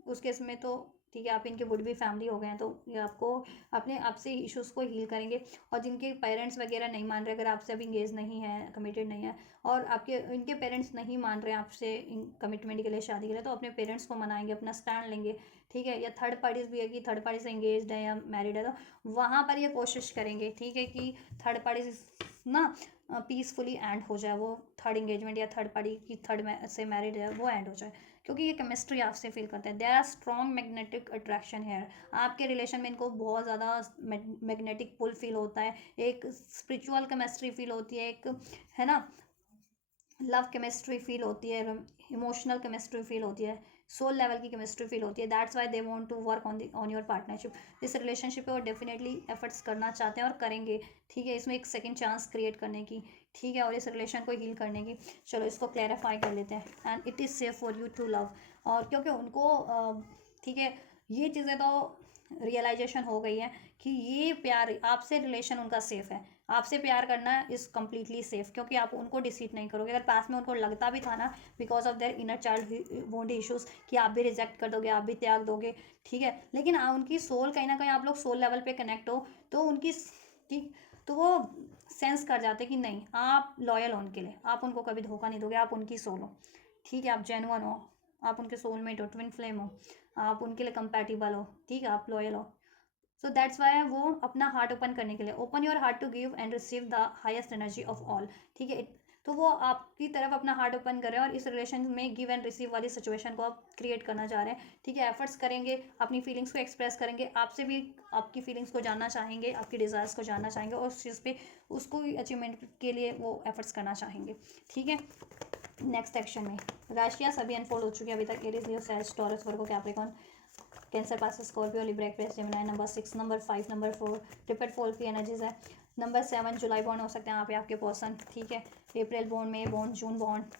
उस केस में तो ठीक है, आप इनके वुड बी फैमिली हो गए हैं, तो ये आपको अपने आप से इश्यूज़ को हील करेंगे। और जिनके पेरेंट्स वगैरह नहीं मान रहे, अगर आपसे अभी इंगेज नहीं है, कमिटेड नहीं है, और आपके इनके पेरेंट्स नहीं मान रहे हैं आपसे इन कमिटमेंट के लिए, शादी के लिए, तो अपने पेरेंट्स को मनाएंगे, अपना स्टैंड लेंगे। ठीक है, या थर्ड पार्टीज भी है कि थर्ड पार्टी से इंगेज है या मैरिड है, तो वहाँ पर ये कोशिश करेंगे, ठीक है, कि थर्ड पार्टी ना पीसफुली एंड हो जाए, वो थर्ड इंगेजमेंट या थर्ड पार्टी की थर्ड से मैरिड है वो एंड हो जाए, क्योंकि ये केमिस्ट्री आपसे फील करते हैं। There are strong magnetic attraction है, आपके रिलेशन में इनको बहुत ज़्यादा मैग्नेटिक पुल फील होता है, एक स्पिरिचुअल केमिस्ट्री फील होती है, एक है ना लव केमिस्ट्री फील होती है, इमोशनल केमिस्ट्री फील होती है, सोल लेवल की केमिस्ट्री फील होती है। That's why they want to work on your partnership. इस रिलेशनशिप पे वो डेफिनेटली एफर्ट्स करना चाहते हैं और करेंगे। ठीक है, इसमें एक सेकंड चांस क्रिएट करने की, ठीक है, और इस रिलेशन को हील करने की। चलो इसको क्लैरिफाई कर लेते हैं। And it is safe for you to love, और क्योंकि उनको ठीक है ये चीज़ें तो रियलाइजेशन हो गई है कि ये प्यार आपसे रिलेशन उनका सेफ है, आपसे प्यार करना इज़ कम्प्लीटली सेफ, क्योंकि आप उनको डिसीट नहीं करोगे। अगर पास में उनको लगता भी था ना, because of their inner child wound issues, कि आप भी रिजेक्ट कर दोगे, आप भी त्याग दोगे, ठीक है, लेकिन उनकी सोल कहीं ना कहीं आप लोग सोल लेवल पे कनेक्ट हो, तो उनकी ठीक, तो वो सेंस कर जाते कि नहीं आप लॉयल हो उनके लिए, आप उनको कभी धोखा नहीं दोगे, आप उनकी सोल हो, ठीक है, आप जेन्युइन हो, आप उनके सोलमेट हो, ट्विन फ्लेम हो, आप उनके लिए कंपैटिबल हो, ठीक है, आप लॉयल हो। सो दैट्स वाई वो अपना हार्ट ओपन करने के लिए, open your heart to give and receive the highest energy of all, ठीक है, तो वो आपकी तरफ अपना हार्ट ओपन कर रहे हैं और इस रिलेशन में गिव एंड रिसीव वाली सिचुएशन को आप क्रिएट करना चाह रहे हैं। ठीक है, एफर्ट्स करेंगे, अपनी फीलिंग्स को एक्सप्रेस करेंगे, आपसे भी आपकी फीलिंग्स को जानना चाहेंगे, आपकी डिज़ायर्स को जानना चाहेंगे, और उस चीज़ पे उसको अचीवमेंट के लिए वो एफर्ट्स करना चाहेंगे। ठीक है, नेक्स्ट सेक्शन में राशियाँ सभी अनफोल्ड हो चुकी है अभी तक। Aries, Leo, Sagittarius, Taurus, Virgo, Capricorn, Cancer, Pisces, Scorpio, Libra, Aquarius, Gemini, number 6, number 5, number 4 triple 4 की एनर्जीज है। नंबर 7 जुलाई बॉन्ड हो सकते हैं यहाँ पे आपके पर्सन, ठीक है, अप्रैल बॉन्ड, मई बॉन्ड, जून बॉन्ड,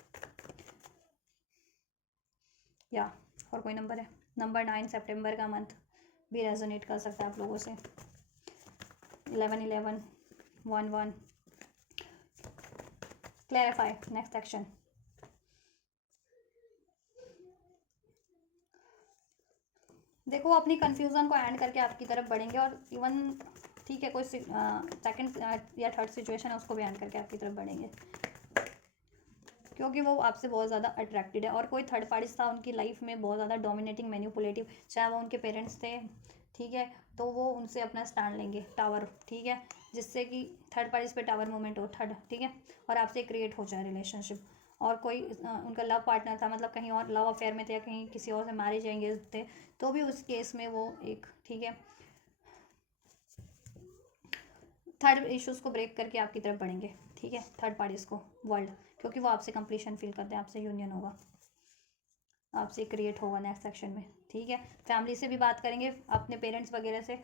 या और कोई नंबर है। नंबर 9 सितंबर का मंथ भी रेजोनेट कर सकता है आप लोगों से। 11 11 1 1 क्लैरिफाई। नेक्स्ट सेक्शन, देखो अपनी कन्फ्यूज़न को एंड करके आपकी तरफ बढ़ेंगे, और इवन ठीक है कोई सेकंड या थर्ड सिचुएशन है उसको भी एंड करके आपकी तरफ बढ़ेंगे, क्योंकि वो आपसे बहुत ज़्यादा अट्रैक्टेड है। और कोई थर्ड पार्टी था उनकी लाइफ में बहुत ज़्यादा डोमिनेटिंग, मैनिपुलेटिव, चाहे वो उनके पेरेंट्स थे, ठीक है, तो वो उनसे अपना स्टैंड लेंगे, टावर, ठीक है, जिससे कि थर्ड पार्टीज पे टावर मूवमेंट हो, थर्ड, ठीक है, और आपसे क्रिएट हो जाए रिलेशनशिप। और कोई उनका लव पार्टनर था, मतलब कहीं और लव अफेयर में थे, या कहीं किसी और से मैरिज या एंगेज थे, तो भी उस केस में वो एक, ठीक है, थर्ड इश्यूज़ को ब्रेक करके आपकी तरफ बढ़ेंगे, ठीक है, थर्ड पार्टीज़ को, वर्ल्ड, क्योंकि वो आपसे कंप्लीशन फील करते हैं, आपसे यूनियन होगा, आपसे क्रिएट होगा नेक्स्ट सेक्शन में। ठीक है, फैमिली से भी बात करेंगे, अपने पेरेंट्स वगैरह से,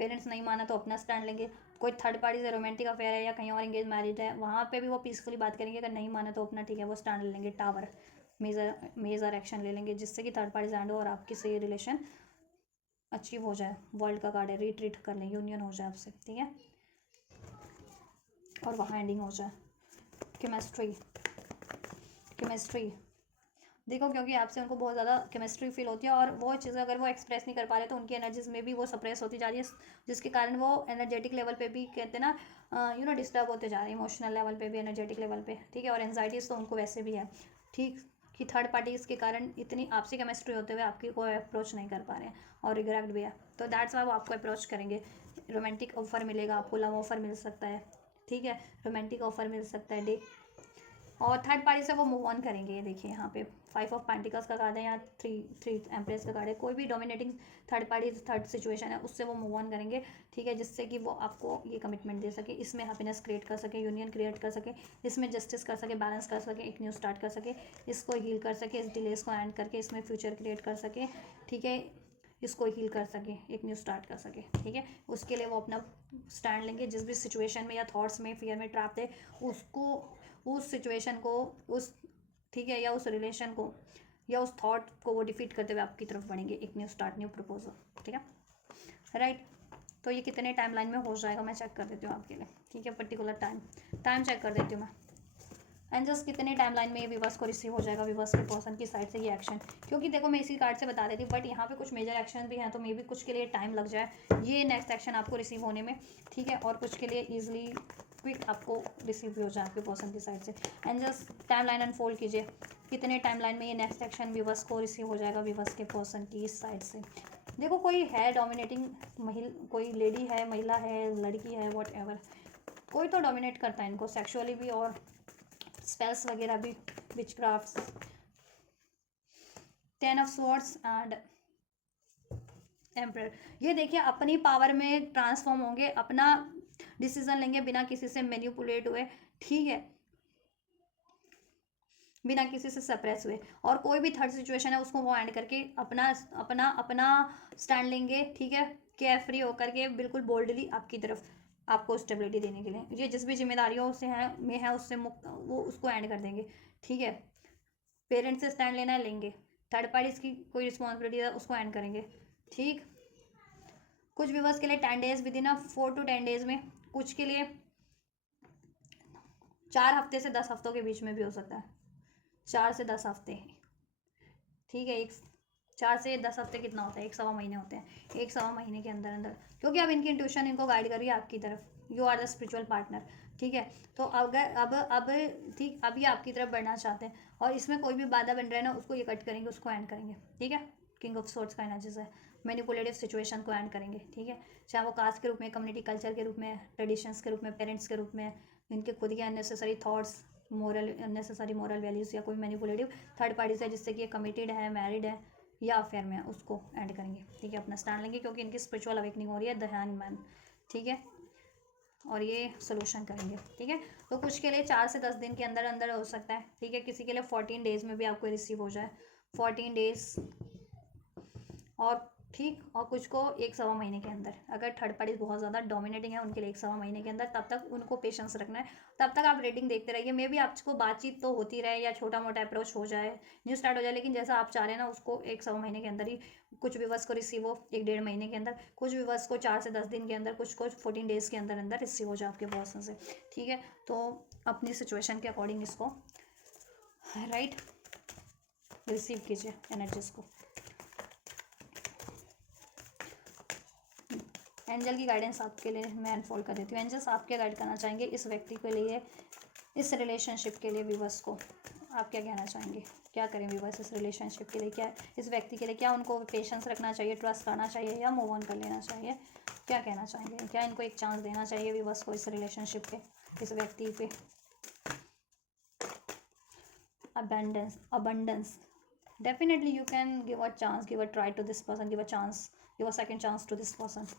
पेरेंट्स नहीं माना तो अपना स्टैंड लेंगे। कोई थर्ड पार्टी से रोमांटिक अफेयर है या कहीं और एंगेज मैरिज है, वहाँ पे भी वो पीसफुली बात करेंगे, अगर नहीं माना तो अपना, ठीक है, वो स्टैंड ले लेंगे, टावर, मेजर एक्शन ले लेंगे, जिससे कि थर्ड पार्टी एंड हो और आपकी से रिलेशन अचीव हो जाए। वर्ल्ड का कार्ड है, रिट्रीट कर लें, यूनियन हो जाए आपसे, ठीक है, और वहाँ एंडिंग हो जाए। केमिस्ट्री, केमिस्ट्री देखो, क्योंकि आपसे उनको बहुत ज़्यादा केमिस्ट्री फील होती है, और वो चीज़ें अगर वो एक्सप्रेस नहीं कर पा रहे तो उनकी एनर्जीज में भी वो सप्रेस होती जा रही है, जिसके कारण वो एनर्जेटिक लेवल पे भी कहते हैं ना डिस्टर्ब होते जा रहे हैं, इमोशनल लेवल पे भी, एनर्जेटिक लेवल पे, ठीक है, और एनजाइटीज़ तो उनको वैसे भी है, ठीक, कि थर्ड पार्टीज़ के कारण इतनी आपसी केमिस्ट्री होते हुए आपकी कोई अप्रोच नहीं कर पा रहे हैं, और रिग्रेट भी है, तो दैट्स वाई वो आपको अप्रोच करेंगे। रोमांटिक ऑफर मिलेगा आपको, लव ऑफर मिल सकता है, ठीक है, रोमांटिक ऑफर मिल सकता है, डे, और थर्ड पार्टी से वो मूव ऑन करेंगे। ये देखिए यहाँ पे 5 ऑफ पेंटिकल्स का कार्ड है, या 3 एम्प्रेस का कार्ड है, कोई भी dominating third party third situation है उससे वो मूव ऑन करेंगे, ठीक है, जिससे कि वो आपको ये कमिटमेंट दे सके, इसमें हैप्पीनेस क्रिएट कर सके, यूनियन क्रिएट कर सके, इसमें जस्टिस कर सके, बैलेंस कर सके, एक न्यू स्टार्ट कर सके, इसको हील कर सके, इस डिलेस को एंड करके इसमें फ्यूचर क्रिएट कर सके, ठीक है, इसको हील कर सके, एक न्यू स्टार्ट कर सके, ठीक है, उसके लिए वो अपना स्टैंड लेंगे, जिस भी सिचुएशन में या थॉट्स में फियर में ट्रैप थे उसको, उस सिचुएशन को, उस, ठीक है, या उस रिलेशन को या उस थॉट को वो डिफीट करते हुए आपकी तरफ बढ़ेंगे, एक न्यू स्टार्ट, न्यू प्रपोजल, ठीक है, राइट। तो ये कितने टाइमलाइन में हो जाएगा मैं चेक कर देती हूँ आपके लिए, ठीक है, पर्टिकुलर टाइम चेक कर देती हूँ मैं। एंड जस्ट कितने टाइमलाइन में ये विवर्स को रिसीव हो जाएगा विवर्स के पर्सन की साइड से ये एक्शन, क्योंकि देखो मैं इसी कार्ड से बता रही थी बट यहाँ पे कुछ मेजर एक्शन भी हैं, तो मे बी कुछ के लिए टाइम लग जाए ये नेक्स्ट एक्शन आपको रिसीव होने में, ठीक है, और कुछ के लिए ईजिली क्विक आपको रिसीव भी हो जाए आपके पर्सन की साइड से। एंड जस्ट टाइमलाइन अनफोल्ड कीजिए, कितने टाइमलाइन में ये नेक्स्ट एक्शन विवर्स को रिसीव हो जाएगा विवर्स के पर्सन की इस साइड से। देखो कोई है डोमिनेटिंग कोई लेडी है, महिला है, लड़की है, वॉट एवर, कोई तो डोमिनेट करता है इनको सेक्सुअली भी और स्पेल्स वगैरह भी, विचक्राफ्ट्स। 10 ऑफ स्वॉर्ड्स एंड एम्परर, ये देखिए अपनी पावर में ट्रांसफॉर्म होंगे, अपना डिसीजन लेंगे बिना किसी से मैनिपुलेट हुए, ठीक है, बिना किसी से सप्रेस हुए, और कोई भी थर्ड सिचुएशन है उसको वो एंड करके अपना अपना अपना स्टैंड लेंगे, ठीक है, केयर फ्री होकर के बिल्कुल बोल्डली आपकी तरफ आपको स्टेबिलिटी देने के लिए, ये जिस भी जिम्मेदारियों से है उससे मुक्त वो उसको एंड कर देंगे, ठीक है। पेरेंट्स से स्टैंड लेना है लेंगे, थर्ड पार्टीज की कोई रिस्पॉन्सिबिलिटी है उसको एंड करेंगे, ठीक। कुछ व्यूवर्स के लिए 10 days with in 4 to 10 days में, कुछ के लिए 4 हफ्ते से 10 हफ्तों के बीच में भी हो सकता है, 4 से 10 हफ्ते, ठीक है। 4 से 10 हफ्ते कितना होता है, 1.25 महीने होते हैं, 1.25 महीने के अंदर अंदर, क्योंकि अब इनकी इंट्यूशन इनको गाइड कर रही है आपकी तरफ, you are the spiritual partner, ठीक है। तो अगर अब ठीक अभी आपकी तरफ बढ़ना चाहते हैं और इसमें कोई भी बाधा बन रहा है ना उसको ये कट करेंगे, उसको एंड करेंगे, ठीक है। किंग ऑफ सोर्ड्स का एनर्जीज है, मैनिपुलेटिव सिचुएशन को एंड करेंगे, ठीक है, चाहे वो कास्ट के रूप में, कम्युनिटी कल्चर के रूप में, ट्रेडिशंस के रूप में, पेरेंट्स के रूप में, इनके खुद के unnecessary thoughts, moral unnecessary moral values, या कोई मैनिपुलेटिव थर्ड पार्टी से जिससे कि ये कमिटेड है, मैरिड है या अफेयर में है, उसको एंड करेंगे, ठीक है, अपना स्टैंड लेंगे क्योंकि इनकी स्पिरिचुअल अवेकनिंग हो रही है, द हैंगमैन, ठीक है, और ये सोल्यूशन करेंगे, ठीक है। तो कुछ के लिए 4 से 10 दिन के अंदर अंदर हो सकता है, ठीक है, किसी के लिए 14 डेज में भी आपको रिसीव हो जाए, 14 डेज, और ठीक, और कुछ को 1.25 महीने के अंदर, अगर थर्ड पार्टी बहुत ज़्यादा डोमिनेटिंग है उनके लिए 1.25 महीने के अंदर, तब तक उनको पेशेंस रखना है, तब तक आप रेटिंग देखते रहिए, मे बी आपको बातचीत तो होती रहे या छोटा मोटा अप्रोच हो जाए, न्यू स्टार्ट हो जाए, लेकिन जैसा आप चाह रहे हैं ना उसको 1.25 महीने के अंदर ही, कुछ व्यूवर्स को रिसीव हो 1-1.5 महीने के अंदर, कुछ व्यूवर्स को 4 से 10 दिन के अंदर, कुछ को 14 डेज के अंदर अंदर रिसीव हो जाए आपके पर्सन से, ठीक है। तो अपनी सिचुएशन के अकॉर्डिंग इसको राइट रिसीव कीजिए एनर्जीज को। एंजल की गाइडेंस आपके लिए मैं अनफोल्ड कर देती हूँ। एंजल्स आप क्या गाइड करना चाहेंगे इस व्यक्ति के लिए, इस रिलेशनशिप के लिए, व्यूवर्स को आप क्या कहना चाहेंगे, क्या करें व्यूवर्स इस रिलेशनशिप के लिए, क्या इस व्यक्ति के लिए, क्या उनको पेशेंस रखना चाहिए, ट्रस्ट करना चाहिए या मूव ऑन कर लेना चाहिए, क्या कहना चाहेंगे, क्या इनको एक चांस देना चाहिए व्यूवर्स को इस रिलेशनशिप पे, इस व्यक्ति पे। abundance definitely you can give a chance, give a try to this person, give a chance, give a second chance to this person,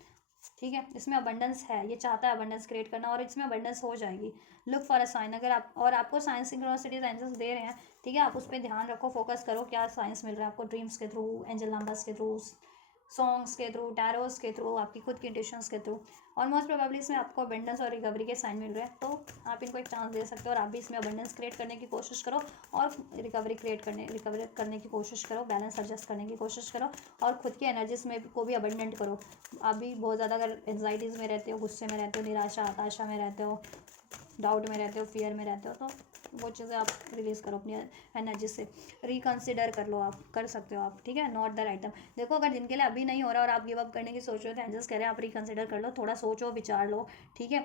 ठीक है। इसमें अबंडेंस है, ये चाहता है अबंडेंस क्रिएट करना और इसमें अबंडेंस हो जाएगी। लुक फॉर अ साइन, अगर आप और आपको साइंस सिंक्रोनिसिटी एंजल्स दे रहे हैं, ठीक है, आप उस पर ध्यान रखो, फोकस करो क्या साइंस मिल रहा है आपको, ड्रीम्स के थ्रू, एंजल नंबर्स के थ्रू, सॉन्ग्स के थ्रू, टैरोस के थ्रू, आपकी खुद की इंट्यूशंस के थ्रू, और मोस्ट प्रोबेबली इसमें आपको अबंडेंस और रिकवरी के साइन मिल रहे हैं, तो आप इनको एक चांस दे सकते हो और आप भी इसमें अबंडेंस क्रिएट करने की कोशिश करो और रिकवरी करने की कोशिश करो, बैलेंस एडजस्ट करने की कोशिश करो और खुद की एनर्जीज में को भी अबंडेंट करो। आप भी बहुत ज़्यादा अगर एनजाइटीज़ में रहते हो, गुस्से में रहते हो, निराशा हताशा में रहते हो, डाउट में रहते हो, फियर में रहते हो, तो वो चीज़ें आप रिलीज़ करो अपनी एनर्जी से, रिकंसिडर कर लो, आप कर सकते हो आप, ठीक है, नॉट द राइट टाइम। देखो अगर जिनके लिए अभी नहीं हो रहा और आप गिव अप करने की सोच रहे हो तो एंजल्स कह रहे हैं आप रिकंसिडर कर लो, थोड़ा सोचो विचार लो, ठीक है,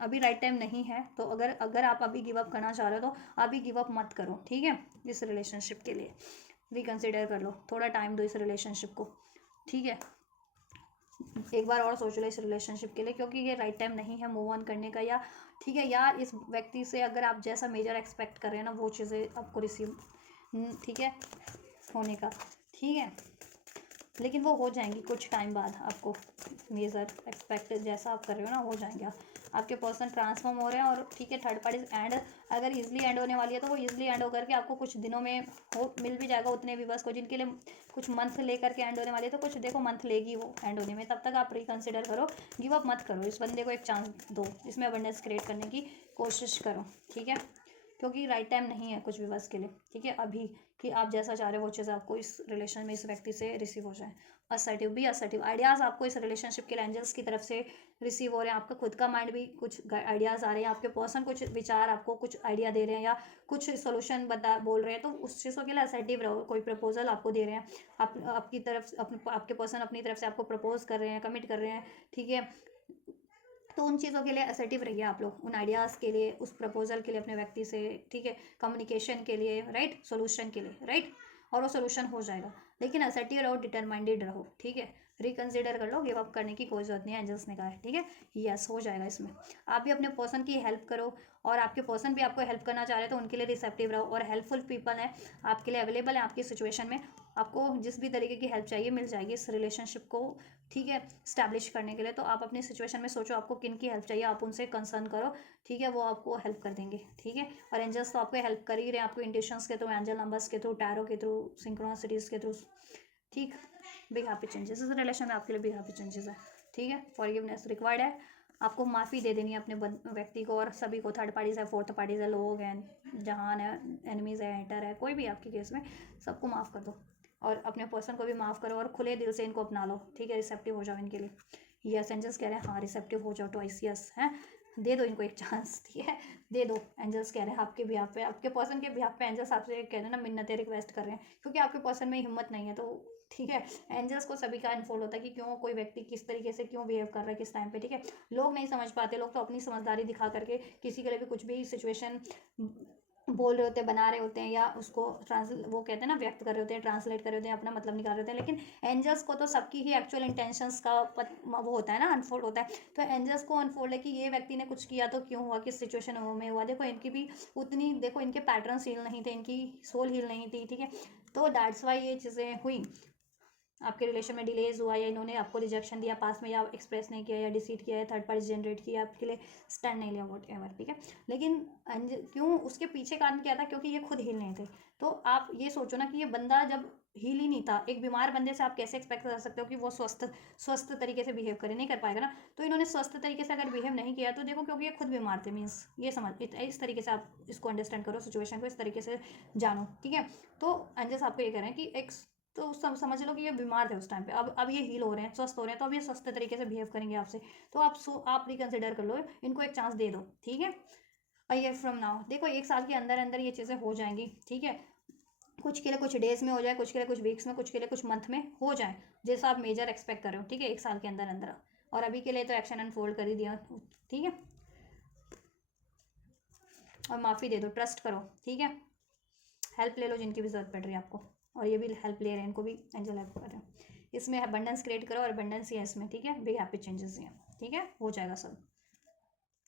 अभी राइट टाइम नहीं है, तो अगर आप अभी गिव अप करना चाह रहे हो तो अभी गिव अप मत करो, ठीक है, इस रिलेशनशिप के लिए रिकंसिडर कर लो, थोड़ा टाइम दो इस रिलेशनशिप को, ठीक है, एक बार और सोच लो इस रिलेशनशिप के लिए, क्योंकि ये राइट टाइम नहीं है मूव ऑन करने का, या ठीक है, या इस व्यक्ति से अगर आप जैसा मेजर एक्सपेक्ट कर रहे हैं ना वो चीज़ें आपको रिसीव, ठीक है, होने का, ठीक है, लेकिन वो हो जाएंगी कुछ टाइम बाद, आपको मेजर एक्सपेक्ट जैसा आप कर रहे हो ना हो जाएंगे, आपके पर्सन ट्रांसफॉर्म हो रहे हैं और ठीक है, थर्ड पार्टी एंड अगर इजीली एंड होने वाली है तो वो इजीली एंड होकर के आपको कुछ दिनों में हो मिल भी जाएगा उतने व्यूवर्स को, जिनके लिए कुछ मंथ लेकर के एंड होने वाली है तो कुछ देखो मंथ लेगी वो एंड होने में, तब तक आप रिकंसिडर करो, गिव अप मत करो, इस बंदे को एक चांस दो, इसमें अबंडेंस क्रिएट करने की कोशिश करो, ठीक है, क्योंकि राइट टाइम नहीं है कुछ भी बस के लिए, ठीक है, अभी कि आप जैसा चाह रहे हो वो चीज़ आपको इस रिलेशन में इस व्यक्ति से रिसीव हो जाए। असर्टिव, भी असर्टिव आइडियाज़ आपको इस रिलेशनशिप के एंजल्स की तरफ से रिसीव हो रहे हैं। आपका खुद का माइंड भी कुछ आइडियाज़ आ रहे हैं, आपके पर्सन कुछ विचार आपको कुछ आइडिया दे रहे हैं या कुछ सोल्यूशन बोल रहे हैं, तो उस चीज़ों के लिए असर्टिव रहो। कोई प्रपोजल आपको दे रहे हैं, आपकी तरफ आपके पर्सन अपनी तरफ से आपको प्रपोज कर रहे हैं, कमिट कर रहे हैं, ठीक है, तो उन चीज़ों के लिए असर्टिव रहिए आप लोग, उन आइडियाज़ के लिए, उस प्रपोजल के लिए अपने व्यक्ति से, ठीक है, कम्युनिकेशन के लिए, राइट, सोल्यूशन के लिए, राइट, और वो सोल्यूशन हो जाएगा। लेकिन असर्टिव रहो, डिटरमाइंडेड रहो, ठीक है, रिकन्सिडर कर लो, गिव अप करने की कोई जरूरत नहीं है, एंजल्स ने कहा है, ठीक है, यस हो जाएगा इसमें। आप भी अपने पर्सन की हेल्प करो और आपके पर्सन भी आपको हेल्प करना चाह रहे हैं तो उनके लिए रिसेप्टिव रहो, और हेल्पफुल पीपल है आपके लिए अवेलेबल है आपकी सिचुएशन में। आपको जिस भी तरीके की हेल्प चाहिए मिल जाएगी इस रिलेशनशिप को, ठीक है, स्टैब्लिश करने के लिए। तो आप अपनी सिचुएशन में सोचो आपको किन की हेल्प चाहिए, आप उनसे कंसर्न करो, ठीक है, वो आपको हेल्प कर देंगे, ठीक है। और एंजल्स तो आपको हेल्प कर ही रहे हैं, आपको इंट्यूशंस के थ्रू, एंजल नंबर्स के थ्रू, टैरो के थ्रू, सिंक्रोनिसिटीज के थ्रू, ठीक। बिग हैप्पी चेंजेस इस रिलेशन में आपके लिए, बिग हैप्पी चेंजेस है, ठीक है। फॉरगिवनेस रिक्वायर्ड है, आपको माफ़ी दे देनी है अपने व्यक्ति को और सभी को, थर्ड पार्टीज है, फोर्थ पार्टीज है, लोग हैं, जहान है, एनिमीज है, हेटर है, कोई भी आपके केस में, सबको माफ़ कर दो और अपने पर्सन को भी माफ़ करो और खुले दिल से इनको अपना लो, ठीक है, रिसेप्टिव हो जाओ इनके लिए। यस एंजल्स कह रहे हैं, हाँ रिसेप्टिव हो जाओ ट्वाइस, यस है, दे दो इनको एक चांस, ठीक है, दे दो। एंजल्स कह रहे हैं आपके बिहाफ पे, आपके पर्सन के बिहाफ पे एंजल्स आपसे कह रहे हैं ना, मिन्नतें रिक्वेस्ट कर रहे हैं, क्योंकि आपके पर्सन में हिम्मत नहीं है, तो ठीक है, एंजल्स को सभी का अनफोल्ड होता है कि क्यों कोई व्यक्ति किस तरीके से क्यों बिहेव कर रहा है किस टाइम पे, ठीक है। लोग नहीं समझ पाते, लोग तो अपनी समझदारी दिखा करके किसी के लिए भी कुछ भी सिचुएशन बोल रहे होते हैं, बना रहे होते हैं, या उसको वो कहते हैं ना, व्यक्त कर रहे होते हैं, ट्रांसलेट कर रहे होते हैं, अपना मतलब निकाल रहे होते हैं। लेकिन एंजल्स को तो सबकी ही एक्चुअल इंटेंशंस का वो होता है ना, अनफोल्ड होता है। तो एंजल्स को अनफोल्ड है कि ये व्यक्ति ने कुछ किया तो क्यों हुआ, किस सिचुएशन में हुआ। देखो इनकी भी उतनी, देखो इनके पैटर्न हील नहीं थे, इनकी सोल हील नहीं थी, ठीक है, तो दैट्स वाई ये चीज़ें हुई। आपके रिलेशन में डिलेज हुआ, या इन्होंने आपको रिजेक्शन दिया पास में, या एक्सप्रेस नहीं किया, या डिसीट किया, या थर्ड पार्टी जनरेट किया, आपके लिए स्टैंड नहीं लिया, वॉट एवर, ठीक है। लेकिन क्यों, उसके पीछे कारण क्या था, क्योंकि ये खुद हील नहीं थे। तो आप ये सोचो ना कि ये बंदा जब हील ही नहीं था, एक बीमार बंदे से आप कैसे एक्सपेक्ट कर सकते हो कि वो स्वस्थ तरीके से बिहेव करे, नहीं कर पाएगा ना। तो इन्होंने स्वस्थ तरीके से अगर बिहेव नहीं किया तो देखो, क्योंकि ये खुद बीमार थे, मीन्स ये समझ, इस तरीके से आप इसको अंडरस्टैंड करो, सिचुएशन को इस तरीके से जानो, ठीक है। तो एंजल्स आपको ये कह रहे हैं कि एक, तो समझ लो कि ये बीमार थे उस टाइम पे, अब ये हील हो रहे हैं, स्वस्थ हो रहे हैं, तो अब ये स्वस्थ तरीके से बिहेव करेंगे आपसे। तो आप रिकन्सिडर कर लो, इनको एक चांस दे दो, ठीक है। अ ईयर फ्रॉम नाउ, देखो 1 साल के अंदर अंदर ये चीज़ें हो जाएंगी, ठीक है। कुछ के लिए कुछ डेज में हो जाए, कुछ के लिए कुछ वीक्स में, कुछ के लिए कुछ मंथ में हो जाए, जैसा आप मेजर एक्सपेक्ट कर रहे हो, ठीक है, 1 साल के अंदर अंदर। और अभी के लिए तो एक्शन अनफोल्ड कर ही दिया, ठीक है। और माफ़ी दे दो, ट्रस्ट करो, ठीक है। हेल्प ले लो जिनकी भी जरूरत पड़ रही है आपको, और ये भी हेल्प ले रहे हैं, इनको भी एंजल हेल्प कर रहे हैं। इसमें अबंडेंस क्रिएट करो, और अबंडेंस ही है इसमें, ठीक है, बिग हैप्पी चेंजेस ही हैं, ठीक है, हो जाएगा सब।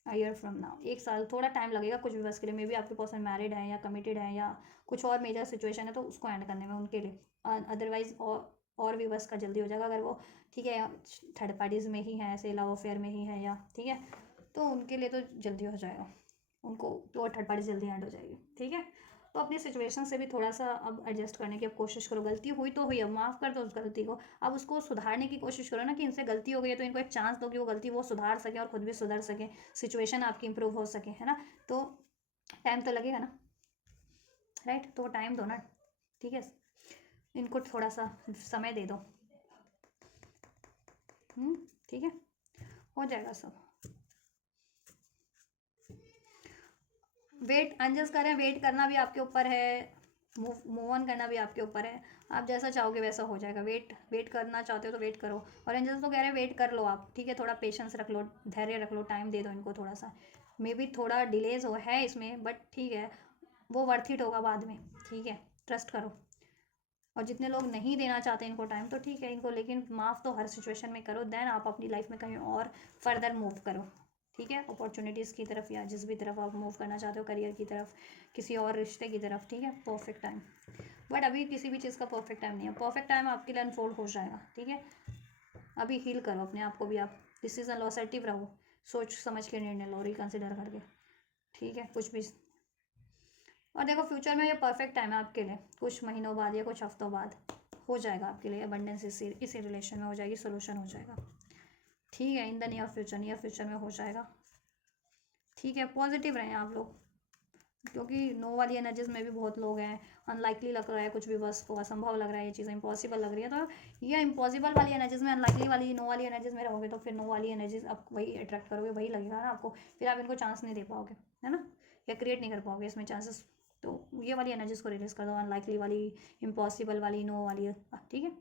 ईयर फ्रॉम नाउ, 1 साल थोड़ा टाइम लगेगा कुछ भी बस के लिए, मे बी आपके पर्सन मैरिड है या कमिटेड है या कुछ और मेजर सिचुएशन है, तो उसको एंड करने में उनके लिए। अदरवाइज और भी बस का जल्दी हो जाएगा, अगर वो, ठीक है, थर्ड पार्टीज में ही है, ऐसे लव अफेयर में ही है, या ठीक है, तो उनके लिए तो जल्दी हो जाएगा, उनको तो थर्ड पार्टी जल्दी एंड हो जाएगी, ठीक है। तो अपनी सिचुएशन से भी थोड़ा सा अब एडजस्ट करने की अब कोशिश करो, गलती हुई तो हुई, अब माफ़ कर दो उस गलती को, अब उसको सुधारने की कोशिश करो ना, कि इनसे गलती हो गई है तो इनको एक चांस दो कि वो गलती वो सुधार सके और खुद भी सुधर सके, सिचुएशन आपकी इंप्रूव हो सके, है ना। तो टाइम तो लगेगा ना, राइट, तो टाइम दो ना, ठीक है, इनको थोड़ा सा समय दे दो, ठीक है, हो जाएगा सब। वेट, एंजल्स कर रहे हैं, वेट करना भी आपके ऊपर है, मूव ऑन करना भी आपके ऊपर है, आप जैसा चाहोगे वैसा हो जाएगा। वेट करना चाहते हो तो वेट करो, और एंजल्स तो कह रहे हैं वेट कर लो आप, ठीक है, थोड़ा पेशेंस रख लो, धैर्य रख लो, टाइम दे दो इनको थोड़ा सा, मे बी थोड़ा डिलेज हो है इसमें, बट ठीक है, वो वर्थ इट होगा बाद में, ठीक है, ट्रस्ट करो। और जितने लोग नहीं देना चाहते इनको टाइम, तो ठीक है इनको, लेकिन माफ़ तो हर सिचुएशन में करो, देन आप अपनी लाइफ में कहीं और फर्दर मूव करो, ठीक है, अपॉर्चुनिटीज़ की तरफ, या जिस भी तरफ आप मूव करना चाहते हो, करियर की तरफ, किसी और रिश्ते की तरफ, ठीक है, परफेक्ट टाइम। बट अभी किसी भी चीज़ का परफेक्ट टाइम नहीं है, परफेक्ट टाइम आपके लिए अनफोल्ड हो जाएगा, ठीक है। अभी हील करो अपने आप को भी, आप डिसीजन लो, असर्टिव रहो, सोच समझ के निर्णय लो, रिकन्सिडर करके, ठीक है, कुछ भी। और देखो फ्यूचर में ये परफेक्ट टाइम है आपके लिए, कुछ महीनों बाद या कुछ हफ्तों बाद हो जाएगा आपके लिए अबंडेंस, इसी रिलेशन में हो जाएगी, सोल्यूशन हो जाएगा, ठीक है, इन द नियर फ्यूचर में हो जाएगा, ठीक है। पॉजिटिव रहें आप लोग, क्योंकि नो वाली एनर्जीज में भी बहुत लोग हैं, अनलाइकली लग रहा है कुछ भी, बस को असंभव लग रहा है, ये चीज़ें इम्पॉसिबल लग रही है। तो ये इम्पॉसिबल वाली एनर्जीज में, अनलाइकली वाली नो वाली एनर्जीज में रहोगे तो फिर नो वाली एनर्जीज आप वही अट्रैक्ट करोगे, वही लगेगा ना आपको, फिर आप इनको चांस नहीं दे पाओगे, है ना, या क्रिएट नहीं कर पाओगे इसमें चांसेस। तो ये वाली एनर्जीज को रिलीज कर दो, अनलाइकली वाली, इम्पॉसिबल वाली, नो वाली, ठीक है।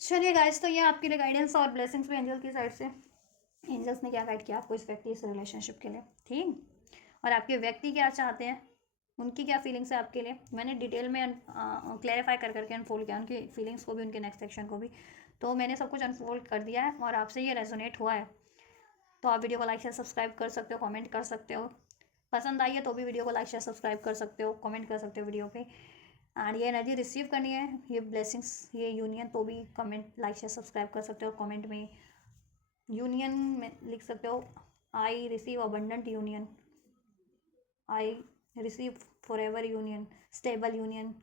चलिए गाइस, तो ये आपके लिए गाइडेंस और ब्लेसिंग्स भी एंजल की साइड से, एंजल्स ने क्या गाइड किया आपको इस व्यक्ति, इस रिलेशनशिप के लिए, ठीक। और आपके व्यक्ति क्या चाहते हैं, उनकी क्या फीलिंग्स है आपके लिए, मैंने डिटेल में क्लैरिफाई कर करके अनफोल्ड किया उनकी फीलिंग्स को भी, उनके नेक्स्ट सेक्शन को भी, तो मैंने सब कुछ अनफोल्ड कर दिया है और आपसे ये रेजोनेट हुआ है तो आप वीडियो को लाइक शेयर सब्सक्राइब कर सकते हो, कमेंट कर सकते हो, पसंद आई है तो भी वीडियो को लाइक शेयर सब्सक्राइब कर सकते हो, कमेंट कर सकते हो वीडियो पे। एंड ये एनर्जी रिसीव करनी है, ये ब्लेसिंग्स, ये यूनियन, तो भी कमेंट लाइक शेयर सब्सक्राइब कर सकते हो, कमेंट में यूनियन में लिख सकते हो, I receive abundant union, I receive forever union, stable union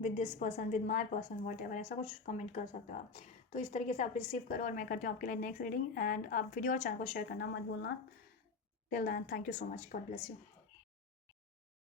with this person, with my person, what ever, ऐसा कुछ कमेंट कर सकते हो आप। तो इस तरीके से आप रिसीव करो और मैं करती हूँ आपके लिए नेक्स्ट रीडिंग। एंड आप वीडियो और चैनल को शेयर करना मत भूलना। Till then, thank you so much, God bless you.